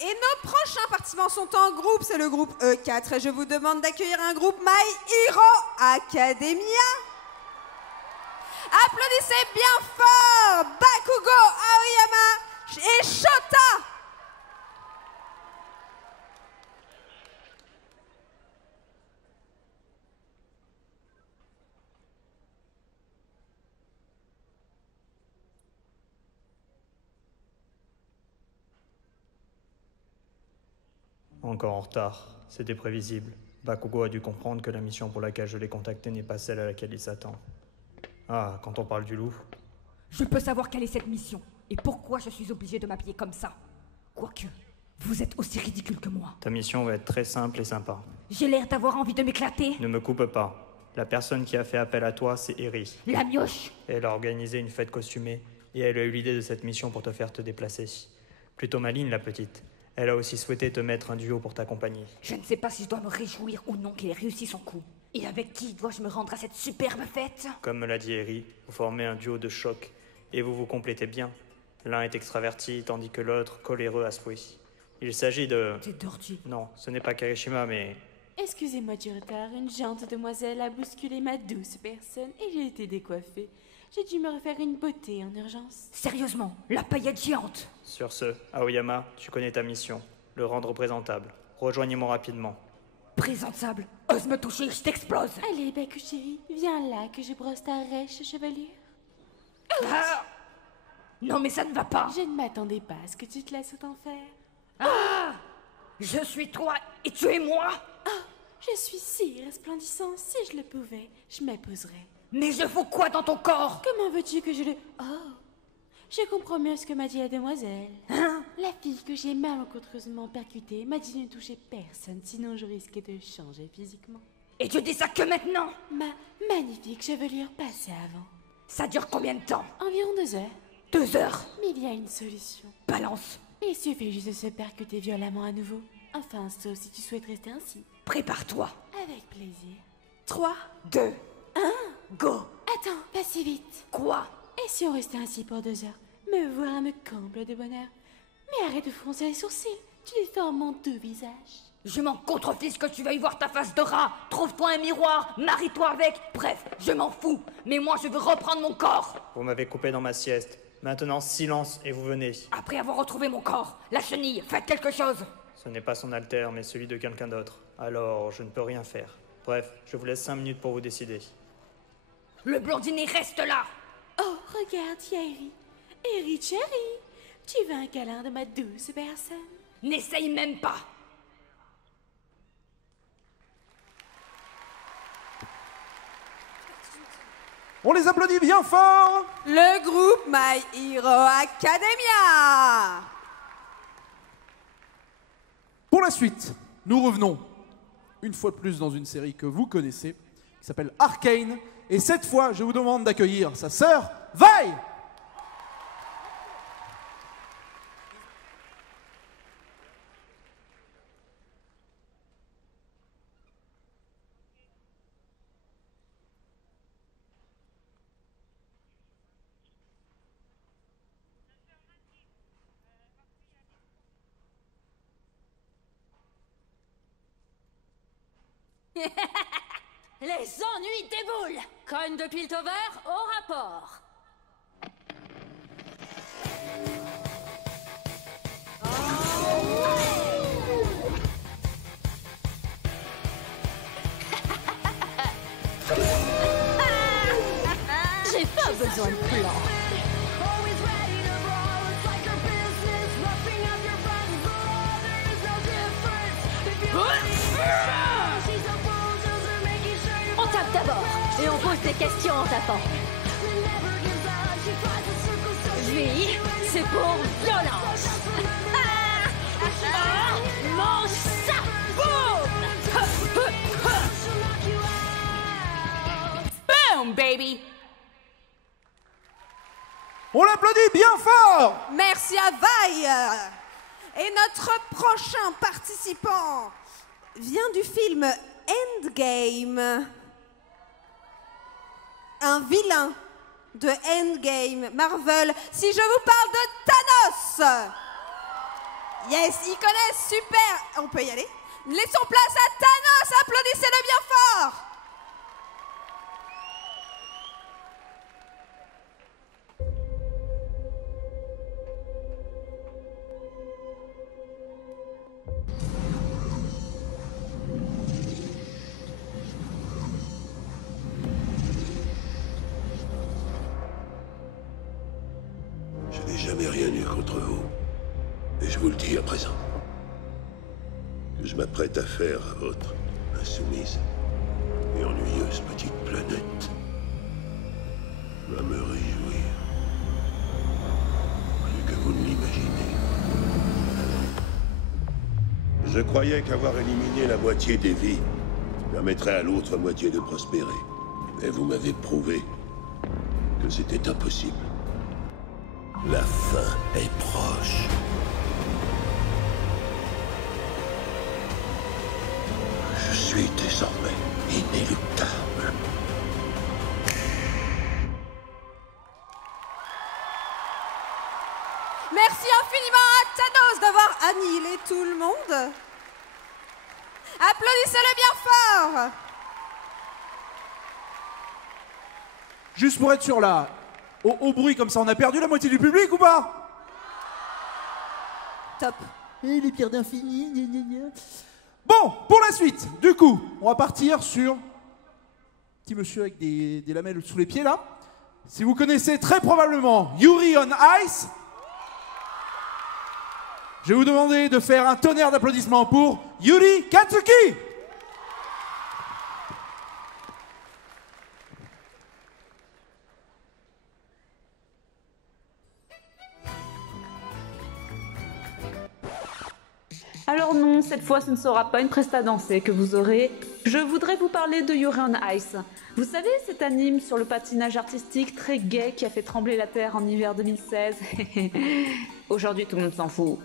Et nos prochains participants sont en groupe, c'est le groupe E4. Et je vous demande d'accueillir un groupe My Hero Academia. Applaudissez bien fort Bakugo, Aoyama et Shota. Encore en retard, c'était prévisible. Bakugo a dû comprendre que la mission pour laquelle je l'ai contacté n'est pas celle à laquelle il s'attend. Ah, quand on parle du loup... Je peux savoir quelle est cette mission, et pourquoi je suis obligé de m'habiller comme ça. Quoique, vous êtes aussi ridicule que moi. Ta mission va être très simple et sympa. J'ai l'air d'avoir envie de m'éclater. Ne me coupe pas. La personne qui a fait appel à toi, c'est Eri. La mioche. Elle a organisé une fête costumée, et elle a eu l'idée de cette mission pour te faire te déplacer. Plutôt maligne, la petite. Elle a aussi souhaité te mettre un duo pour t'accompagner. Je ne sais pas si je dois me réjouir ou non qu'il ait réussi son coup. Et avec qui dois-je me rendre à cette superbe fête? Comme me l'a dit Eri, vous formez un duo de choc, et vous vous complétez bien. L'un est extraverti, tandis que l'autre coléreux à souhait. Il s'agit de... C'est Dorji. Non, ce n'est pas Karishima, mais... Excusez-moi du retard, une gentille demoiselle a bousculé ma douce personne et j'ai été décoiffée. J'ai dû me refaire une beauté en urgence. Sérieusement, la paillette géante. Sur ce, Aoyama, tu connais ta mission. Le rendre présentable. Rejoignez-moi rapidement. Présentable, ose me toucher, je t'explose. Allez, Baku chérie, viens là que je brosse ta rêche chevelure. Ah non mais ça ne va pas. Je ne m'attendais pas à ce que tu te laisses autant faire. Ah je suis toi et tu es moi. Oh, je suis si resplendissant, si je le pouvais, je m'épouserais. Mais je fous quoi dans ton corps? Comment veux-tu que je le... Oh, je comprends mieux ce que m'a dit la demoiselle. Hein? La fille que j'ai malencontreusement percutée m'a dit de ne toucher personne, sinon je risquais de changer physiquement. Et tu dis ça que maintenant? Ma magnifique chevelure passée avant. Ça dure combien de temps? Environ 2 heures. 2 heures? Mais il y a une solution. Balance. Il suffit juste de se percuter violemment à nouveau. Enfin, sauf si tu souhaites rester ainsi. Prépare-toi. Avec plaisir. 3, 2, 1, go. Attends, pas si vite. Quoi? Et si on restait ainsi pour 2 heures? Me voir me comble de bonheur. Mais arrête de froncer les sourcils. Tu déformes mon doux visage. Je m'en contrefiche que tu veuilles voir ta face de rat. Trouve-toi un miroir, marie-toi avec. Bref, je m'en fous. Mais moi, je veux reprendre mon corps. Vous m'avez coupé dans ma sieste. Maintenant, silence et vous venez. Après avoir retrouvé mon corps, la chenille, faites quelque chose. Ce n'est pas son alter, mais celui de quelqu'un d'autre. Alors, je ne peux rien faire. Bref, je vous laisse 5 minutes pour vous décider. Le blondinet reste là. Oh, regarde, Yairi. Eri chérie, tu veux un câlin de ma douce personne? N'essaye même pas. On les applaudit bien fort. Le groupe My Hero Academia. Pour la suite, nous revenons une fois de plus dans une série que vous connaissez, qui s'appelle Arcane. Et cette fois, je vous demande d'accueillir sa sœur, Vi. Les ennuis déboulent. Cogne de Piltover au rapport. J'ai pas besoin de plan. On tape d'abord et on pose des questions en tapant. Lui, c'est pour violence. Mange ça. Boom, baby. On l'applaudit bien fort. Merci à Vi. Et notre prochain participant vient du film Endgame. Un vilain de Endgame, Marvel. Si je vous parle de Thanos. Yes, ils connaissent, super. On peut y aller. Laissons place à Thanos. Applaudissez-le bien fort. Je n'ai jamais rien eu contre vous. Et je vous le dis à présent. Que je m'apprête à faire à votre insoumise et ennuyeuse petite planète va me réjouir. Plus que vous ne l'imaginez. Je croyais qu'avoir éliminé la moitié des vies permettrait à l'autre moitié de prospérer. Mais vous m'avez prouvé que c'était impossible. La fin est proche. Je suis désormais inéluctable. Merci infiniment à Thanos d'avoir annihilé tout le monde. Applaudissez-le bien fort. Juste pour être sûr là, au bruit comme ça, on a perdu la moitié du public ou pas? Top. Et les pierres d'infini, gna gna gna. Bon, pour la suite. Ensuite, du coup, on va partir sur... Petit monsieur avec des lamelles sous les pieds, là. Si vous connaissez très probablement Yuri on Ice, je vais vous demander de faire un tonnerre d'applaudissements pour Yuri Katsuki. Alors non, cette fois ce ne sera pas une presta dansée que vous aurez. Je voudrais vous parler de Yuri on Ice. Vous savez, cet anime sur le patinage artistique très gai qui a fait trembler la Terre en hiver 2016. Aujourd'hui tout le monde s'en fout.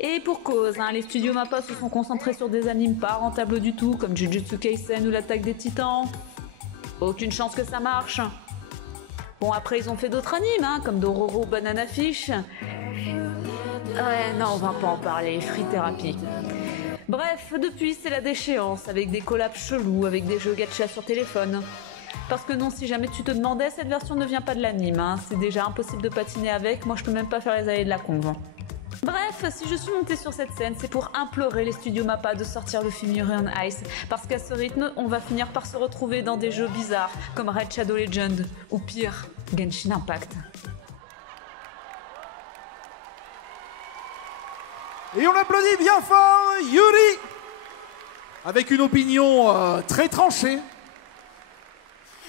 Et pour cause, hein, les studios MAPPA se sont concentrés sur des animes pas rentables du tout, comme Jujutsu Kaisen ou l'Attaque des Titans. Aucune chance que ça marche. Bon, après ils ont fait d'autres animes, hein, comme Dororo Banana Fish. Ouais, non, on va pas en parler, Free Therapy. Bref, depuis c'est la déchéance, avec des collabs chelous, avec des jeux gacha sur téléphone. Parce que non, si jamais tu te demandais, cette version ne vient pas de l'anime, hein. C'est déjà impossible de patiner avec, moi je peux même pas faire les allées de la conve. Bref, si je suis montée sur cette scène, c'est pour implorer les studios MAPPA de sortir le film Yuri on Ice, parce qu'à ce rythme, on va finir par se retrouver dans des jeux bizarres, comme Raid Shadow Legend, ou pire, Genshin Impact. Et on applaudit bien fort Yuri, avec une opinion très tranchée.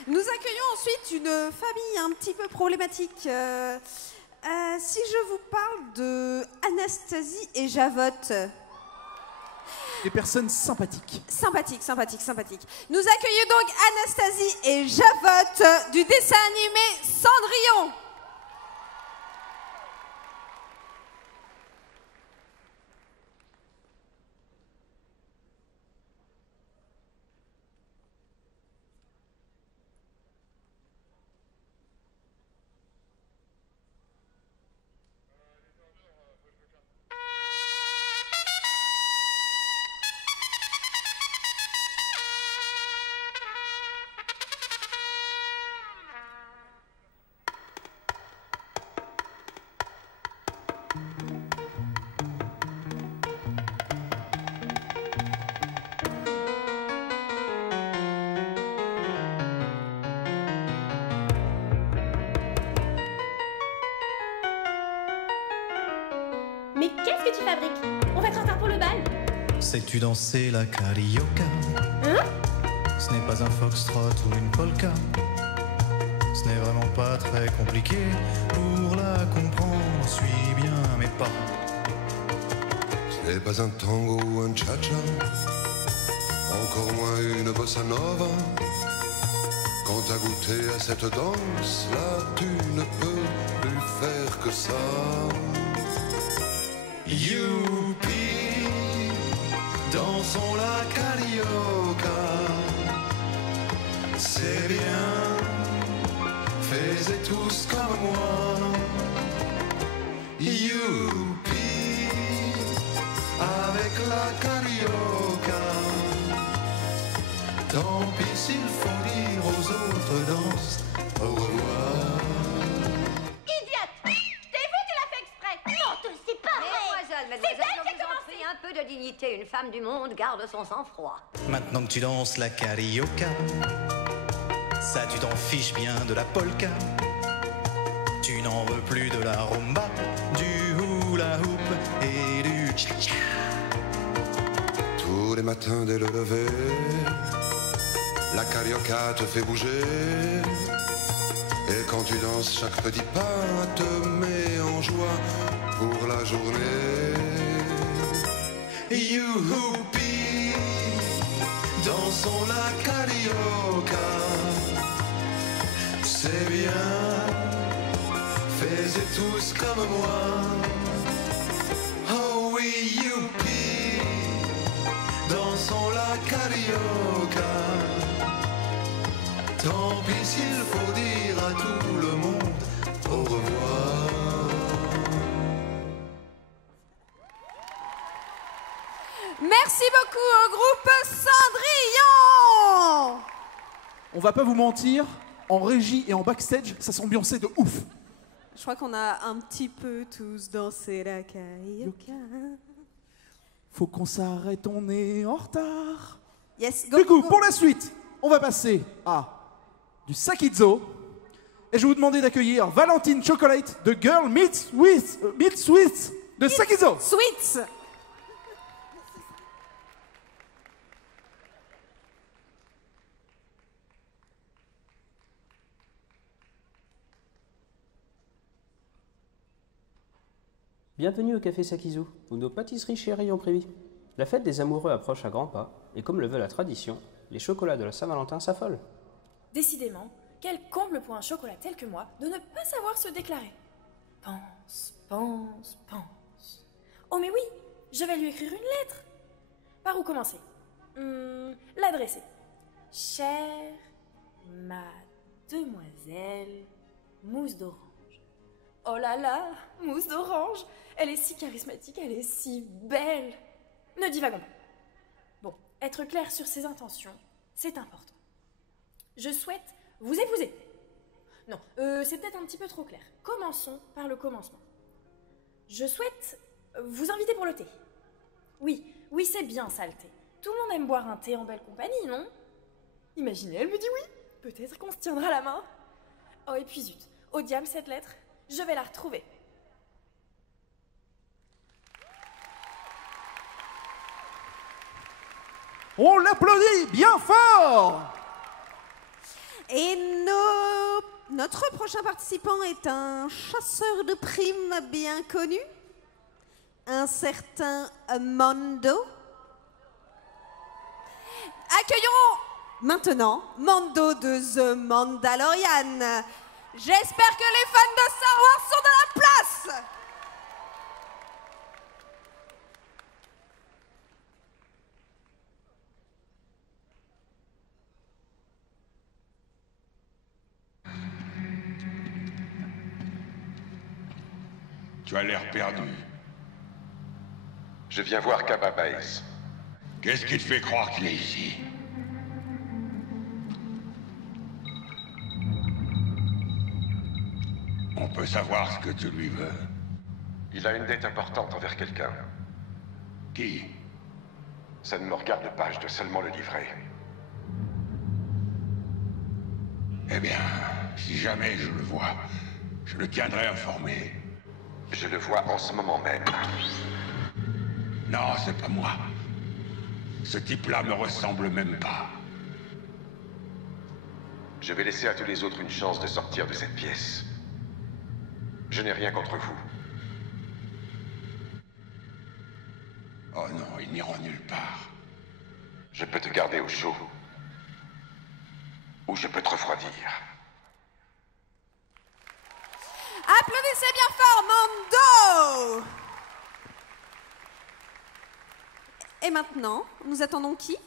Nous accueillons ensuite une famille un petit peu problématique. Si je vous parle de Anastasie et Javotte. Des personnes sympathiques. Sympathiques. Nous accueillons donc Anastasie et Javotte du dessin animé Cendrillon. Mais qu'est-ce que tu fabriques? On va être en retard pour le bal. Sais-tu danser la carioca? Hein? Ce n'est pas un foxtrot ou une polka. Ce n'est vraiment pas très compliqué. Pour la comprendre, suis bien mes pas. Ce n'est pas un tango ou un cha-cha, encore moins une bossa nova. Quand t'as goûté à cette danse, là tu ne peux plus faire que ça. Youpi, dansons la carioca. C'est bien, faites tous comme moi. Youpi, avec la carioca. Tant pis s'il faut dire aux autres danses au revoir. Un peu de dignité, une femme du monde garde son sang-froid. Maintenant que tu danses la carioca, ça tu t'en fiches bien de la polka. Tu n'en veux plus de la rumba, du hula hoop et du cha-cha. Tous les matins dès le lever, la carioca te fait bouger. Et quand tu danses, chaque petit pas te met en joie pour la journée. Youpi, dansons la carioca. C'est bien, faites tous comme moi. Oh oui, youpi, dansons la carioca. Tant pis s'il faut dire à tout le monde au revoir. Merci beaucoup au groupe Cendrillon. On va pas vous mentir, en régie et en backstage, ça s'ambiançait de ouf. Je crois qu'on a un petit peu tous dansé la carioca. Faut qu'on s'arrête, on est en retard. Yes, Du coup, pour la suite, on va passer à du Sakizzo. Et je vais vous demander d'accueillir Valentine Chocolate de Girl Meets Sweets de Sakizzo. Sweets. Bienvenue au Café Sakizzo, où nos pâtisseries chéries ont prévu. La fête des amoureux approche à grands pas, et comme le veut la tradition, les chocolats de la Saint-Valentin s'affolent. Décidément, quel comble pour un chocolat tel que moi de ne pas savoir se déclarer. Pense, pense, pense. Oh mais oui, je vais lui écrire une lettre. Par où commencer? L'adresser. Chère mademoiselle Mousse d'Orange. Oh là là, Mousse d'Orange. Elle est si charismatique, elle est si belle. Ne divagons pas. Bon, être clair sur ses intentions, c'est important. Je souhaite vous épouser. Non, c'est peut-être un petit peu trop clair. Commençons par le commencement. Je souhaite vous inviter pour le thé. Oui, c'est bien ça le thé. Tout le monde aime boire un thé en belle compagnie, non? Imaginez, elle me dit oui. Peut-être qu'on se tiendra la main. Oh, et puis zut, au diable cette lettre, je vais la retrouver. On l'applaudit bien fort! Et notre prochain participant est un chasseur de primes bien connu, un certain Mando. Accueillons maintenant Mando de The Mandalorian. J'espère que les fans de Star Wars sont de la place. Tu as l'air perdu. Je viens voir Kaba Baez. Qu'est-ce qui te fait croire qu'il est ici? On peut savoir ce que tu lui veux. Il a une dette importante envers quelqu'un. Qui? Ça ne me regarde pas, je dois seulement le livrer. Eh bien, si jamais je le vois, je le tiendrai informé. Je le vois en ce moment même. Non, c'est pas moi. Ce type-là me ressemble même pas. Je vais laisser à tous les autres une chance de sortir de cette pièce. Je n'ai rien contre vous. Oh non, ils n'iront nulle part. Je peux te garder au chaud. Ou je peux te refroidir. Applaudissez bien fort, Mando! Et maintenant, nous attendons qui?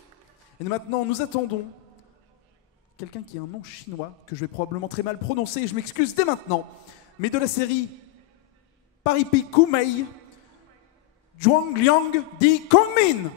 Et maintenant, nous attendons quelqu'un qui a un nom chinois que je vais probablement très mal prononcer, et je m'excuse dès maintenant, mais de la série Paripi Kumei, Zhuang Liang Di Kongmin.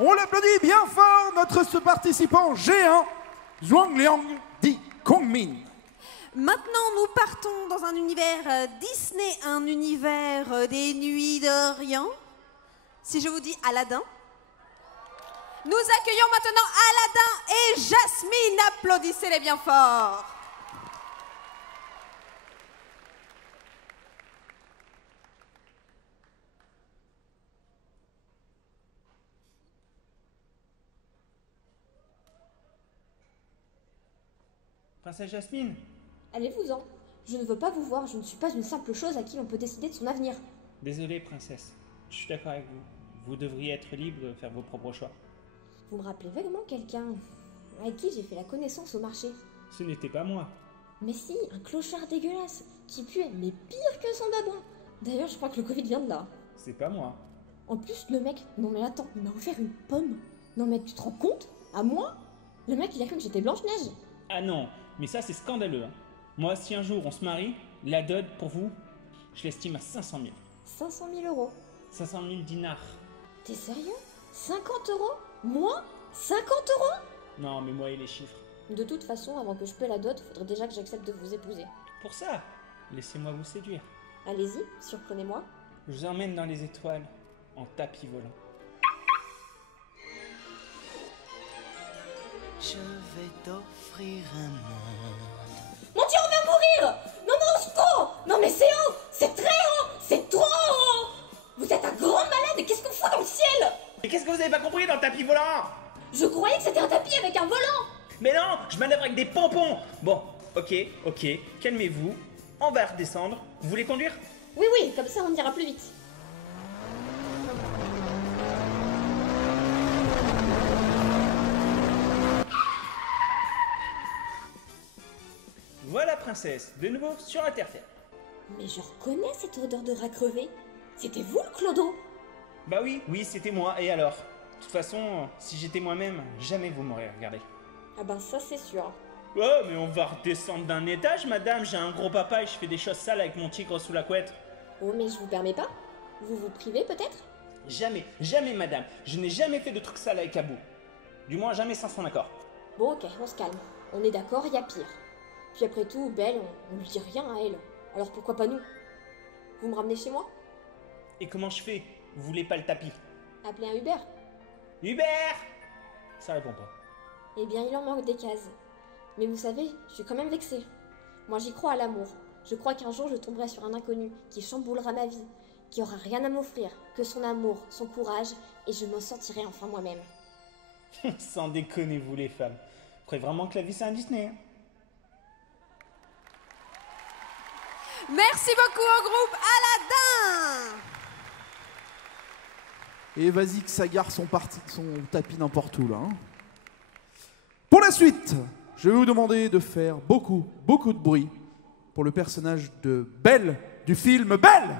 On l'applaudit bien fort, notre participant G1, Zhuang Liang Di Kongmin. Maintenant, nous partons dans un univers Disney, un univers des Nuits d'Orient. Si je vous dis Aladdin. Nous accueillons maintenant Aladdin et Jasmine. Applaudissez-les bien fort. Princesse Jasmine? Allez-vous-en. Je ne veux pas vous voir, je ne suis pas une simple chose à qui l'on peut décider de son avenir. Désolé, princesse. Je suis d'accord avec vous. Vous devriez être libre de faire vos propres choix. Vous me rappelez vaguement quelqu'un avec qui j'ai fait la connaissance au marché. Ce n'était pas moi. Mais si, un clochard dégueulasse, qui puait, mais pire que son babouin. D'ailleurs, je crois que le Covid vient de là. C'est pas moi. En plus, le mec, non mais attends, il m'a offert une pomme. Non mais tu te rends compte? À moi? Le mec, il a cru que j'étais Blanche-Neige. Ah non, mais ça c'est scandaleux. Hein. Moi, si un jour on se marie, la dot pour vous, je l'estime à 500 000. 500 000 euros. 500 000 dinars. T'es sérieux? 50 euros? Moi? 50 euros? Non, mais moi et les chiffres. De toute façon, avant que je paie la dot, faudrait déjà que j'accepte de vous épouser. Pour ça, laissez-moi vous séduire. Allez-y, surprenez-moi. Je vous emmène dans les étoiles, en tapis volant. Je vais t'offrir un monde. Mon Dieu, on va mourir! Non, non, au secours! Non, mais c'est haut! C'est très haut! C'est trop haut! Vous êtes un grand malade et qu'est-ce qu'on fout dans le ciel? Mais qu'est-ce que vous avez pas compris dans le tapis volant? Je croyais que c'était un tapis avec un volant! Mais non, je manœuvre avec des pompons. Bon, ok, calmez-vous. On va redescendre. Vous voulez conduire? Oui, oui, comme ça on ira plus vite. Voilà, princesse, de nouveau sur la terre-terre. Mais je reconnais cette odeur de rat crevé. C'était vous le clodo? Bah oui, c'était moi, et alors? De toute façon, si j'étais moi-même, jamais vous m'auriez regardé. Ah ben ça c'est sûr. Oh, mais on va redescendre d'un étage, madame. J'ai un gros papa et je fais des choses sales avec mon tigre sous la couette. Oh, mais je vous permets pas? Vous vous privez peut-être? Jamais, madame. Je n'ai jamais fait de trucs sales avec Abou. Du moins, jamais sans son accord. Bon, ok, on se calme. On est d'accord, il y a pire. Puis après tout, Belle, on lui dit rien à elle. Alors pourquoi pas nous? Vous me ramenez chez moi? Et comment je fais? Vous voulez pas le tapis? Appelez un Uber. Hubert! Ça répond pas. Eh bien, il en manque des cases. Mais vous savez, je suis quand même vexée. Moi, j'y crois à l'amour. Je crois qu'un jour, je tomberai sur un inconnu qui chamboulera ma vie, qui aura rien à m'offrir, que son amour, son courage, et je me sentirai enfin moi-même. Sans déconner, vous les femmes. Vous croyez vraiment que la vie, c'est un Disney, hein? Merci beaucoup au groupe Aladdin. Et vas-y que ça gare son tapis n'importe où là. Hein. Pour la suite, je vais vous demander de faire beaucoup de bruit pour le personnage de Belle du film Belle.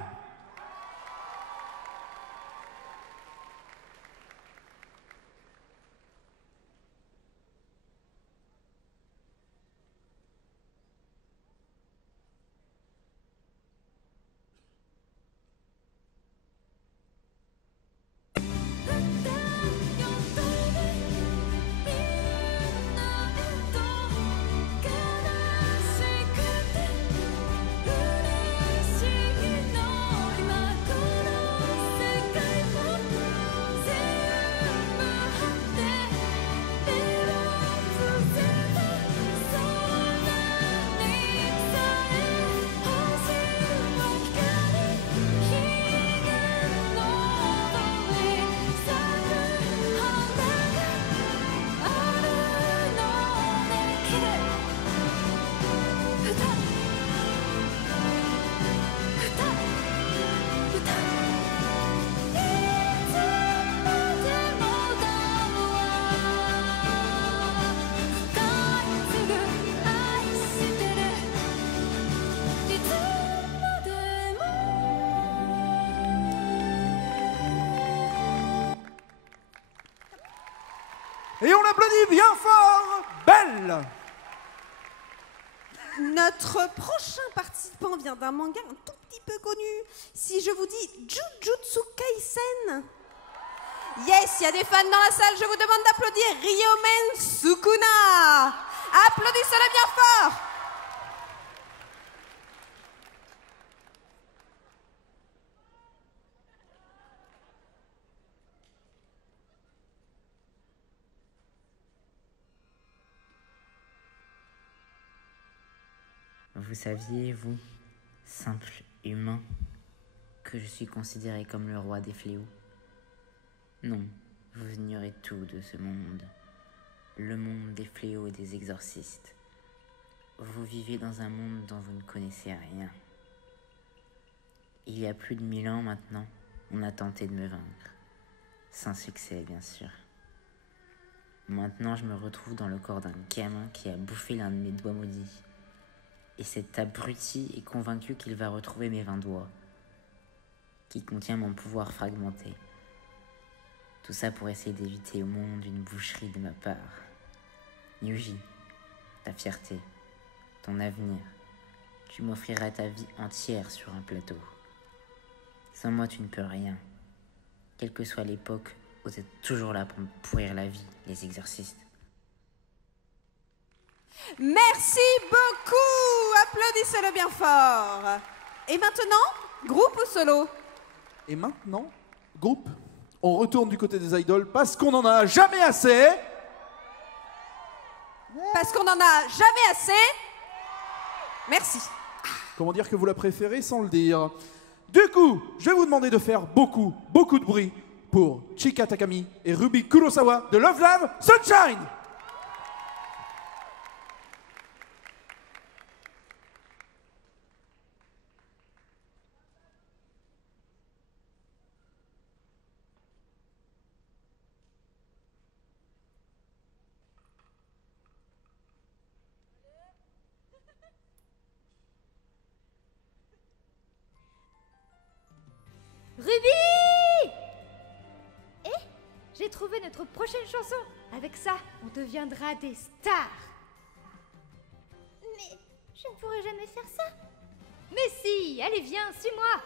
Et on applaudit bien fort Belle. Notre prochain participant vient d'un manga un tout petit peu connu. Si je vous dis Jujutsu Kaisen. Yes, il y a des fans dans la salle, je vous demande d'applaudir Ryomen Sukuna. Applaudissez-le bien fort. vous saviez, vous, simple humain, que je suis considéré comme le roi des fléaux? Non, vous ignorez tout de ce monde. Le monde des fléaux et des exorcistes. Vous vivez dans un monde dont vous ne connaissez rien. Il y a plus de 1000 ans maintenant, on a tenté de me vaincre. Sans succès, bien sûr. Maintenant, je me retrouve dans le corps d'un gamin qui a bouffé l'un de mes doigts maudits. Et cet abruti est convaincu qu'il va retrouver mes 20 doigts, qui contient mon pouvoir fragmenté. Tout ça pour essayer d'éviter au monde une boucherie de ma part. Yuji, ta fierté, ton avenir, tu m'offriras ta vie entière sur un plateau. Sans moi, tu ne peux rien. Quelle que soit l'époque, vous êtes toujours là pour me pourrir la vie, les exorcistes. Merci beaucoup. Applaudissez-le bien fort. Et maintenant, groupe ou solo? Et maintenant, groupe. On retourne du côté des idoles parce qu'on n'en a jamais assez. Parce qu'on n'en a jamais assez. Merci. Comment dire que vous la préférez sans le dire? Du coup, je vais vous demander de faire beaucoup de bruit pour Chika Takami et Ruby Kurosawa de Love Live Sunshine. Ruby! Eh, j'ai trouvé notre prochaine chanson. Avec ça, on deviendra des stars. Mais je ne pourrai jamais faire ça. Mais si, allez viens, suis-moi.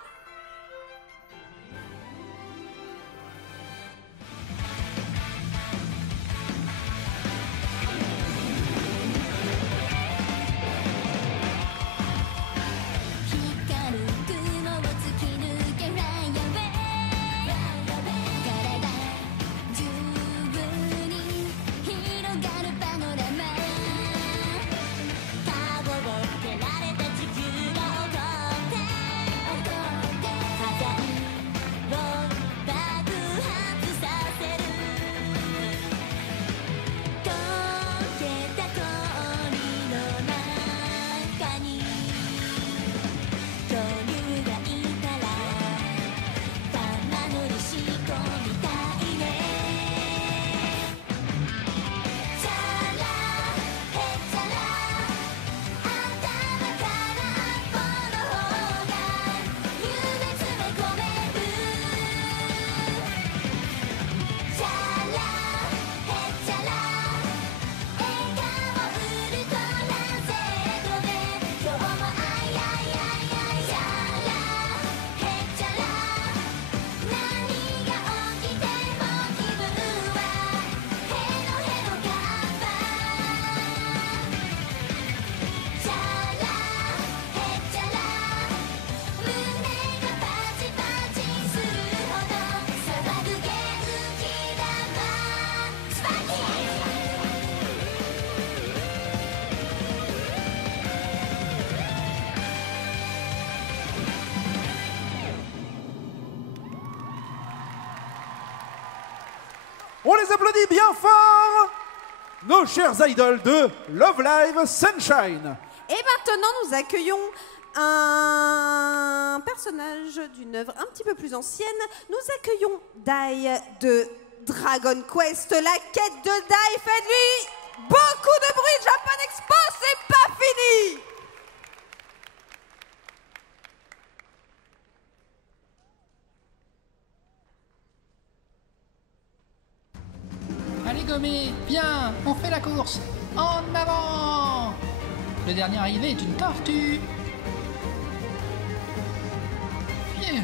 On les applaudit bien fort, nos chers idoles de Love Live Sunshine. Et maintenant, nous accueillons un personnage d'une œuvre un petit peu plus ancienne. Nous accueillons Dai de Dragon Quest, la quête de Dai. Faites-lui beaucoup de bruit, Japan Expo, c'est pas fini! Allez Gomé, viens, on fait la course. En avant! Le dernier arrivé est une tortue. Phew.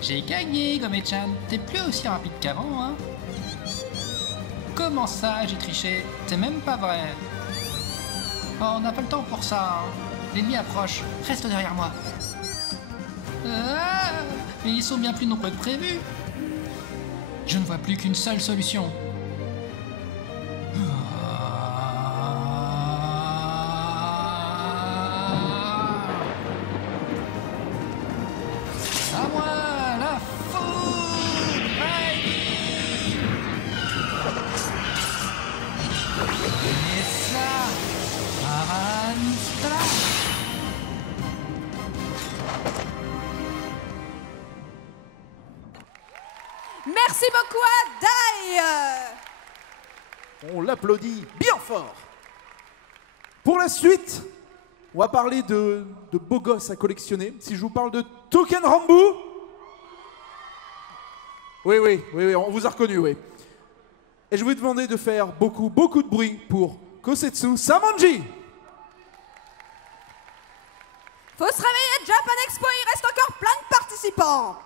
J'ai gagné, Gomé-chan. T'es plus aussi rapide qu'avant, hein? Comment ça, j'ai triché? C'est même pas vrai. Oh, on n'a pas le temps pour ça. Hein. L'ennemi approche. Reste derrière moi. Ah, mais ils sont bien plus nombreux que prévu. Je ne vois plus qu'une seule solution. Merci beaucoup à Dai. On l'applaudit bien fort. Pour la suite, on va parler de beaux gosses à collectionner. Si je vous parle de Touken Ranbu. Oui, on vous a reconnu, oui. Et je vais vous demander de faire beaucoup de bruit pour Kosetsu Samonji. Faut se réveiller, Japan Expo, il reste encore plein de participants.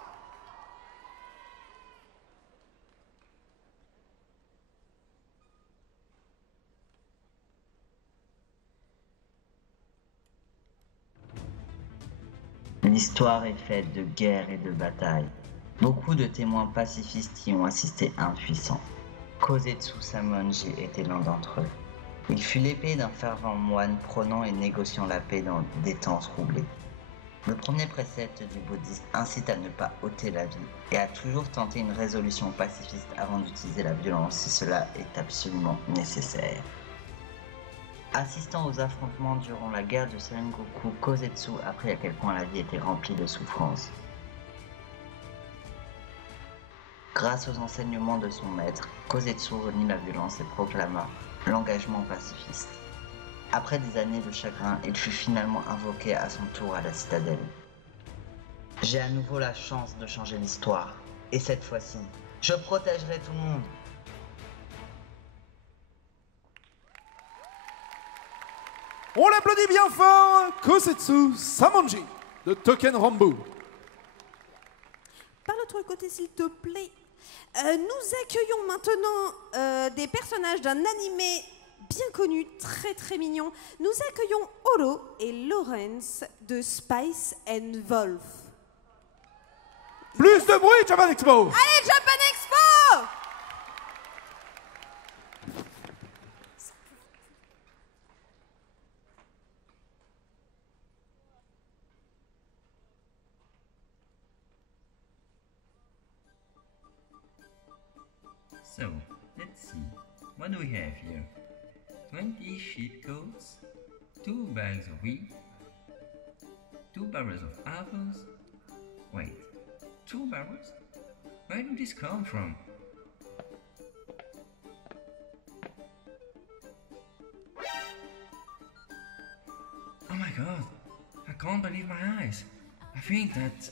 L'histoire est faite de guerres et de batailles. Beaucoup de témoins pacifistes y ont assisté impuissants. Kosetsu Samonji était l'un d'entre eux. Il fut l'épée d'un fervent moine prônant et négociant la paix dans des temps troublés. Le premier précepte du bouddhisme incite à ne pas ôter la vie et à toujours tenter une résolution pacifiste avant d'utiliser la violence si cela est absolument nécessaire. Assistant aux affrontements durant la guerre de Sengoku, Kosetsu apprit à quel point la vie était remplie de souffrances. Grâce aux enseignements de son maître, Kosetsu renie la violence et proclama l'engagement pacifiste. Après des années de chagrin, il fut finalement invoqué à son tour à la citadelle. J'ai à nouveau la chance de changer l'histoire, et cette fois-ci, je protégerai tout le monde. On l'applaudit bien fort, Kosetsu Samonji de Touken Ranbu. Par l'autre côté, s'il te plaît. Nous accueillons maintenant des personnages d'un animé bien connu, très mignon. Nous accueillons Oro et Lawrence de Spice and Wolf. Plus de bruit, Japan Expo! Allez, Japan Expo! So, let's see. What do we have here? 20 sheet coats, 2 bags of wheat, 2 barrels of apples. Wait, 2 barrels? Where did this come from? Oh my god, I can't believe my eyes. I think that...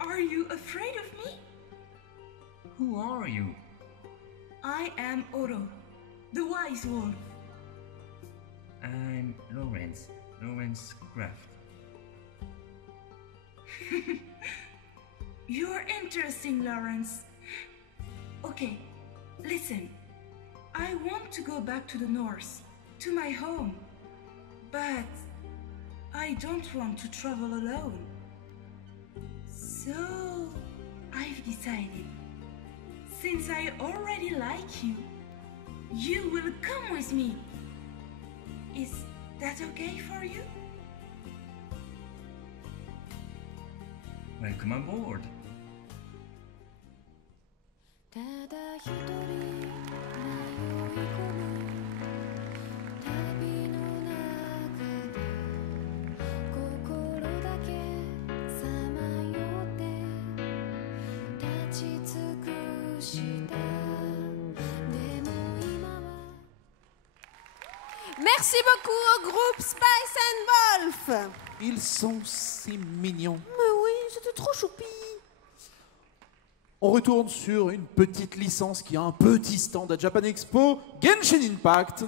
Are you afraid of me? Who are you? I am Oro, the wise wolf. I'm Lawrence Kraft. You're interesting, Lawrence. Okay, listen. I want to go back to the north, to my home. But I don't want to travel alone. So I've decided, since I already like you, you will come with me. Is that okay for you? Welcome aboard. Merci beaucoup au groupe Spice and Wolf. Ils sont si mignons. Mais oui, c'était trop choupi. On retourne sur une petite licence qui a un petit stand à Japan Expo, Genshin Impact.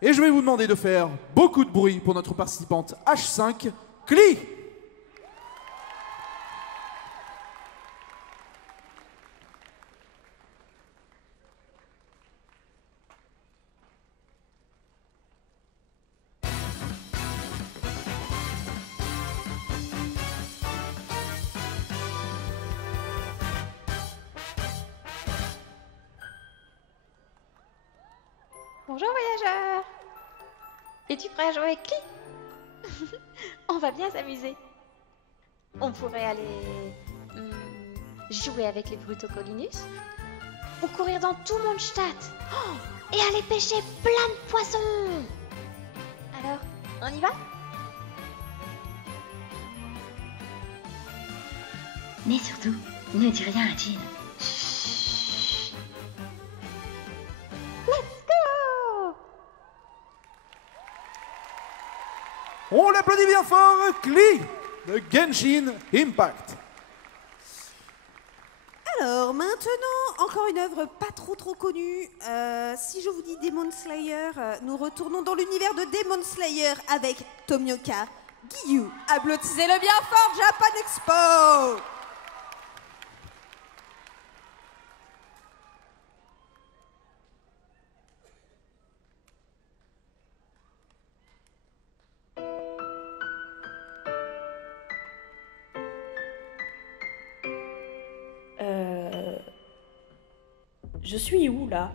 Et je vais vous demander de faire beaucoup de bruit pour notre participante H5, Klee. Bonjour voyageur. Es-tu prêt à jouer avec qui? On va bien s'amuser. On pourrait aller jouer avec les Brutocolinus ou courir dans tout Mondstadt et aller pêcher plein de poissons. Alors, on y va? Mais surtout, ne dis rien à Jean. Let's go! On l'applaudit bien fort, Klee de Genshin Impact. Alors maintenant, encore une œuvre pas trop connue. Si je vous dis Demon Slayer, nous retournons dans l'univers de Demon Slayer avec Tomioka Giyu. Applaudissez-le bien fort, Japan Expo! Je suis où là?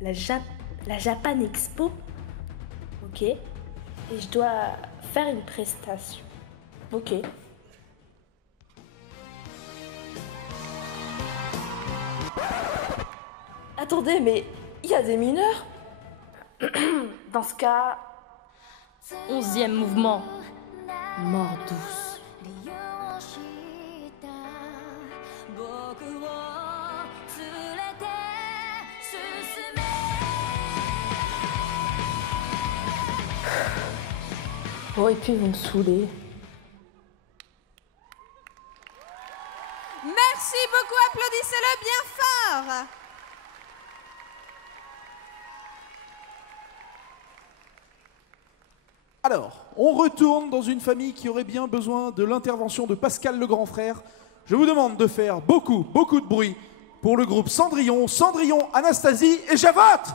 La Japan Expo? Ok. Et je dois faire une prestation. Ok. Attendez, mais il y a des mineurs? Dans ce cas, 11e mouvement. Mort douce. Oh, et puis ils vont me saouler. Merci beaucoup, applaudissez-le bien fort. Alors, on retourne dans une famille qui aurait bien besoin de l'intervention de Pascal le grand frère. Je vous demande de faire beaucoup de bruit pour le groupe Cendrillon, Anastasie et Javotte.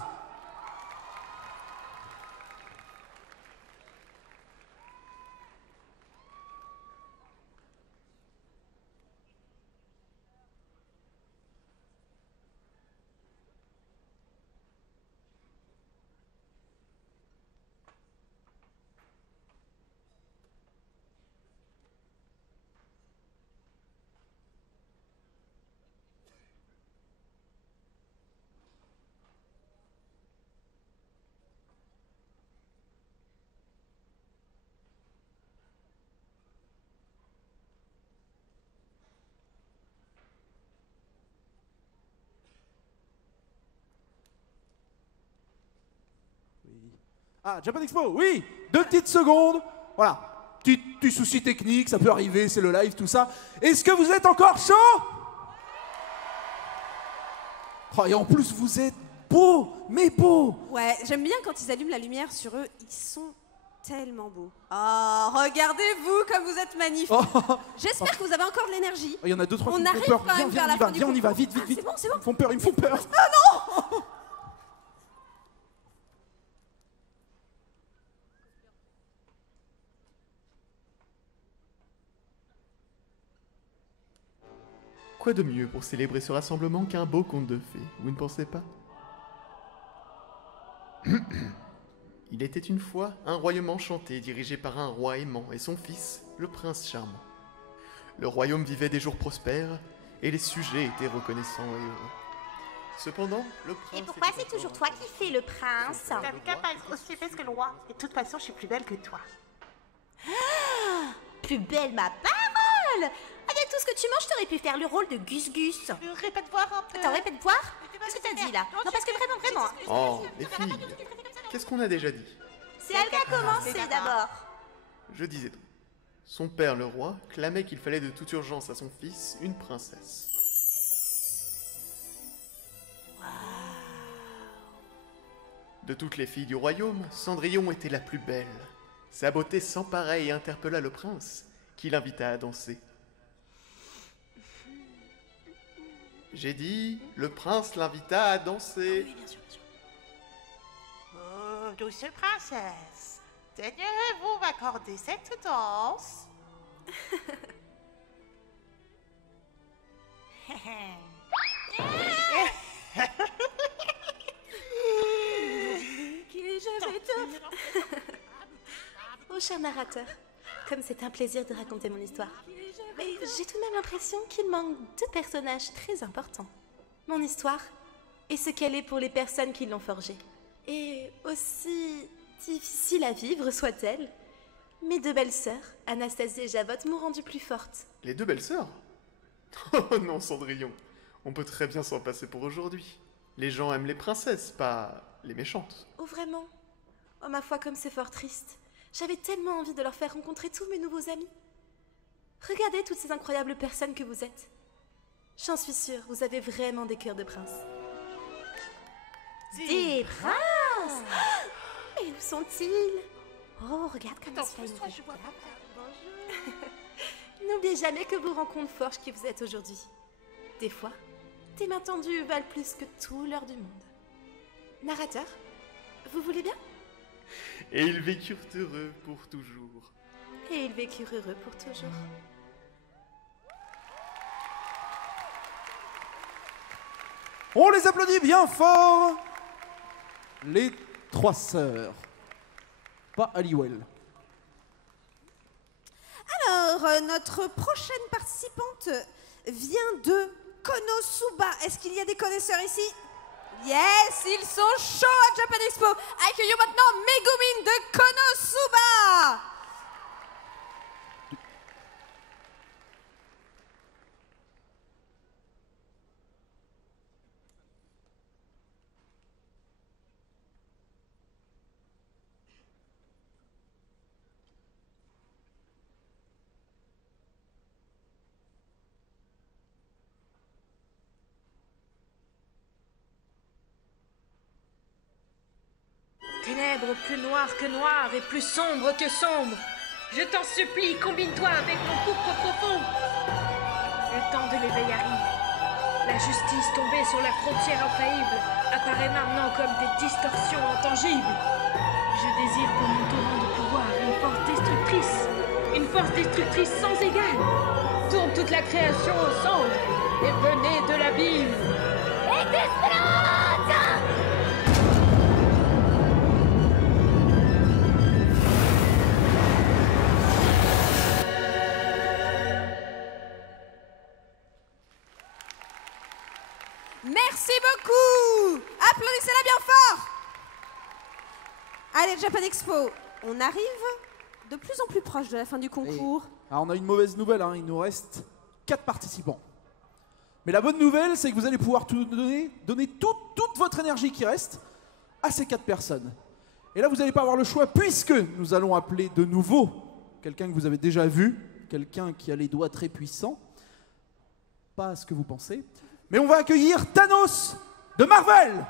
Ah, Japan Expo, oui, 2 petites secondes. Voilà, petit souci technique, ça peut arriver, c'est le live, tout ça. Est-ce que vous êtes encore chaud? Oh, et en plus, vous êtes beaux, mais beaux. Ouais, j'aime bien quand ils allument la lumière sur eux, ils sont tellement beaux. Oh, regardez-vous comme vous êtes magnifiques. Oh. J'espère que vous avez encore de l'énergie. Il y en a 2-3 qui On me arrive font peur. quand même vers la fin du Viens, on y va, concours. vite. C'est bon, c'est bon. Ils me font peur, ils me font peur. Ah non! Quoi de mieux pour célébrer ce rassemblement qu'un beau conte de fées, vous ne pensez pas? Il était une fois un royaume enchanté dirigé par un roi aimant et son fils, le prince charmant. Le royaume vivait des jours prospères et les sujets étaient reconnaissants et heureux. Cependant, le prince... Et pourquoi c'est toujours toi qui fais le prince? T'avais qu'à pas être aussi épaisse que le roi. Et de toute façon, je suis plus belle que toi. Plus belle ma parole! Avec tout ce que tu manges, t'aurais pu faire le rôle de Gus Gus. Répète voir un peu. Attends, répète voir. Qu'est-ce que t'as dit là? Non, parce que vraiment. Oh, les filles, qu'est-ce qu'on a déjà dit? C'est elle qui a commencé d'abord. Je disais tout. Son père, le roi, clamait qu'il fallait de toute urgence à son fils une princesse. De toutes les filles du royaume, Cendrillon était la plus belle. Sa beauté sans pareil interpella le prince, qui l'invita à danser. J'ai dit, le prince l'invita à danser. Oui, bien sûr. Oh, douce princesse, daigneriez-vous m'accorder cette danse? cher narrateur. Comme c'est un plaisir de raconter mon histoire. Mais j'ai tout de même l'impression qu'il manque deux personnages très importants. Mon histoire et ce qu'elle est pour les personnes qui l'ont forgée. Et aussi difficile à vivre soit-elle, mes deux belles-sœurs, Anastasie et Javotte, m'ont rendue plus forte. Les deux belles-sœurs? Oh non, Cendrillon. On peut très bien s'en passer pour aujourd'hui. Les gens aiment les princesses, pas les méchantes. Oh vraiment? Oh ma foi, comme c'est fort triste. J'avais tellement envie de leur faire rencontrer tous mes nouveaux amis. Regardez toutes ces incroyables personnes que vous êtes. J'en suis sûre, vous avez vraiment des cœurs de princes. Des princes? Et où sont-ils? Oh, regarde comme ça. N'oubliez jamais que vos rencontres forgent qui vous êtes aujourd'hui. Des fois, tes mains tendues valent plus que tout l'or du monde. Narrateur, vous voulez bien? Et ils vécurent heureux pour toujours. Et ils vécurent heureux pour toujours. On les applaudit bien fort. Les trois sœurs. Pas Halliwell. Alors, notre prochaine participante vient de Konosuba. Est-ce qu'il y a des connaisseurs ici? Yes, ils sont chauds à Japan Expo. Accueillons maintenant Megumin de Konosuba. Ténèbres plus noires que noires et plus sombres que sombres. Je t'en supplie, combine-toi avec mon pourpre profond. Le temps de l'éveil arrive. La justice tombée sur la frontière infaillible apparaît maintenant comme des distorsions intangibles. Je désire pour mon torrent de pouvoir une force destructrice. Une force destructrice sans égale. Tourne toute la création aux cendres et venez de l'abîme. Merci beaucoup. Applaudissez-la bien fort. Allez, Japan Expo, on arrive de plus en plus proche de la fin du concours. Alors on a une mauvaise nouvelle, hein. Il nous reste 4 participants. Mais la bonne nouvelle, c'est que vous allez pouvoir donner toute votre énergie qui reste à ces 4 personnes. Et là, vous n'allez pas avoir le choix puisque nous allons appeler de nouveau quelqu'un que vous avez déjà vu, quelqu'un qui a les doigts très puissants. Pas ce que vous pensez. Mais on va accueillir Thanos de Marvel.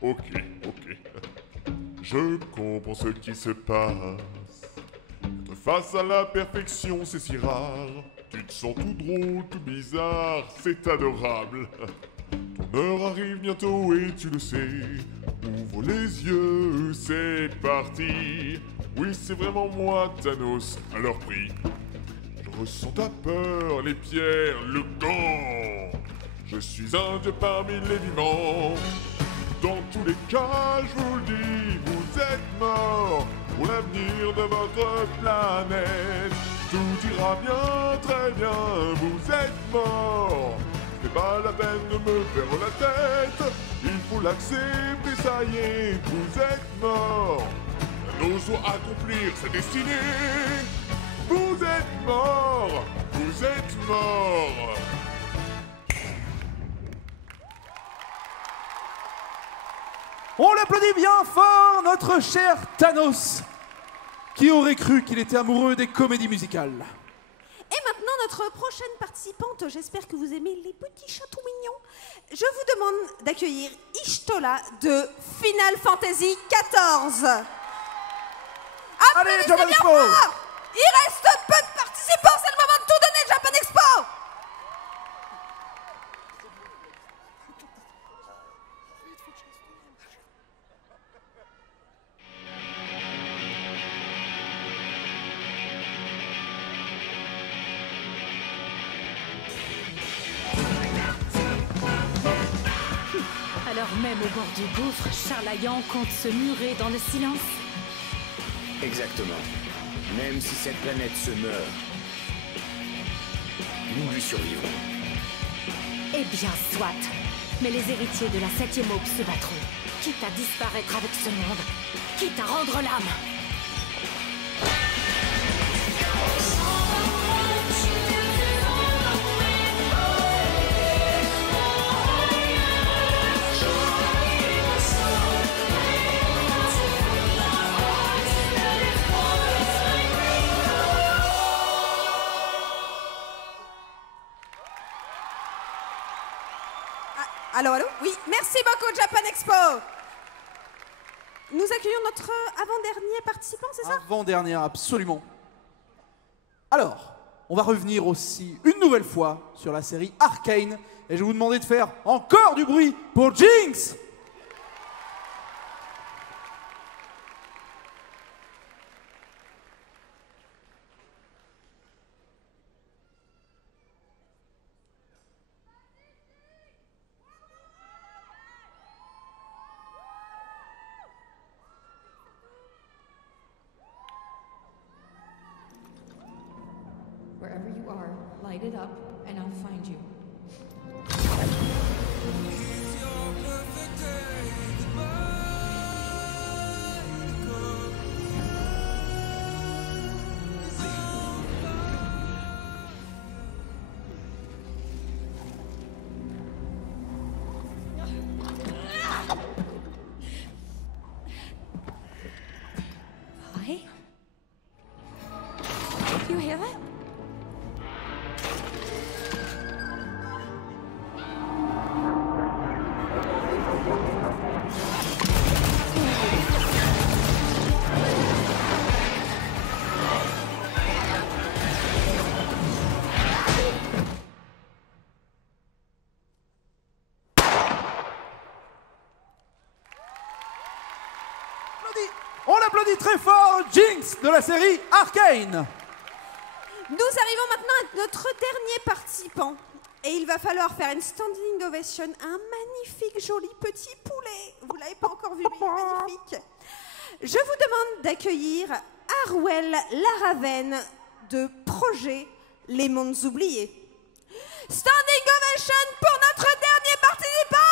Ok. Je comprends ce qui se passe. Être face à la perfection, c'est si rare. Tu te sens tout drôle, tout bizarre, c'est adorable. Ton heure arrive bientôt et tu le sais. Ouvre les yeux, c'est parti. Oui, c'est vraiment moi, Thanos, alors prie. Je ressens ta peur, les pierres, le gant. Je suis un dieu parmi les vivants. Dans tous les cas, je vous le dis, vous êtes morts pour l'avenir de votre planète. Tout ira bien, très bien, vous êtes morts. C'est pas la peine de me faire la tête, il faut l'accepter, ça y est, vous êtes morts. Thanos doit accomplir sa destinée. Vous êtes morts, vous êtes morts. On l'applaudit bien fort, notre cher Thanos. Qui aurait cru qu'il était amoureux des comédies musicales? Et maintenant, notre prochaine participante, j'espère que vous aimez les petits chatons mignons. Je vous demande d'accueillir Ishtola de Final Fantasy XIV. Applaudissez bien fort. Il reste peu de participants seulement. alors même au bord du gouffre, Charlayan compte se murer dans le silence? Exactement. Même si cette planète se meurt, nous lui survivrons. Eh bien, soit. Mais les héritiers de la 7e aube se battront. Quitte à disparaître avec ce monde, quitte à rendre l'âme. Allô, allô? Oui, merci beaucoup, Japan Expo. Nous accueillons notre avant-dernier participant, c'est ça? Avant-dernière, absolument. Alors, on va revenir aussi une nouvelle fois sur la série Arcane. Et je vais vous demander de faire encore du bruit pour Jinx. Wherever you are, light it up, and I'll find you. Vi? You hear that? On applaudit très fort Jinx de la série Arcane. Nous arrivons maintenant à notre dernier participant. Et il va falloir faire une standing ovation à un magnifique, joli petit poulet. Vous ne l'avez pas encore vu, mais il est magnifique. Je vous demande d'accueillir Arwell Laraven de Projet Les Mondes Oubliés. Standing ovation pour notre dernier participant.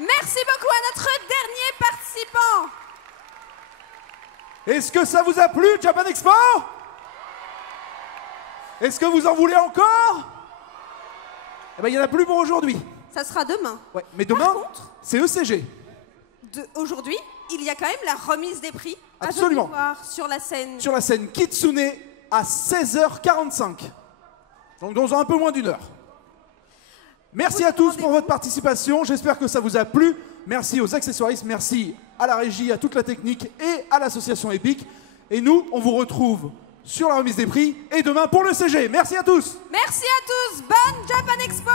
Merci beaucoup à notre dernier participant. Est-ce que ça vous a plu, Japan Expo? Est-ce que vous en voulez encore? Eh ben, il n'y en a plus pour aujourd'hui. Ça sera demain. Ouais, mais demain, c'est ECG. Aujourd'hui, il y a quand même la remise des prix. Absolument. À venir voir sur la scène. Sur la scène Kitsune à 16h45. Donc dans un peu moins d'une heure. Merci à tous pour votre participation. J'espère que ça vous a plu. Merci aux accessoiristes, merci à la régie, à toute la technique et à l'association Epic. Et nous, on vous retrouve sur la remise des prix et demain pour le CG. Merci à tous. Merci à tous. Bonne Japan Expo.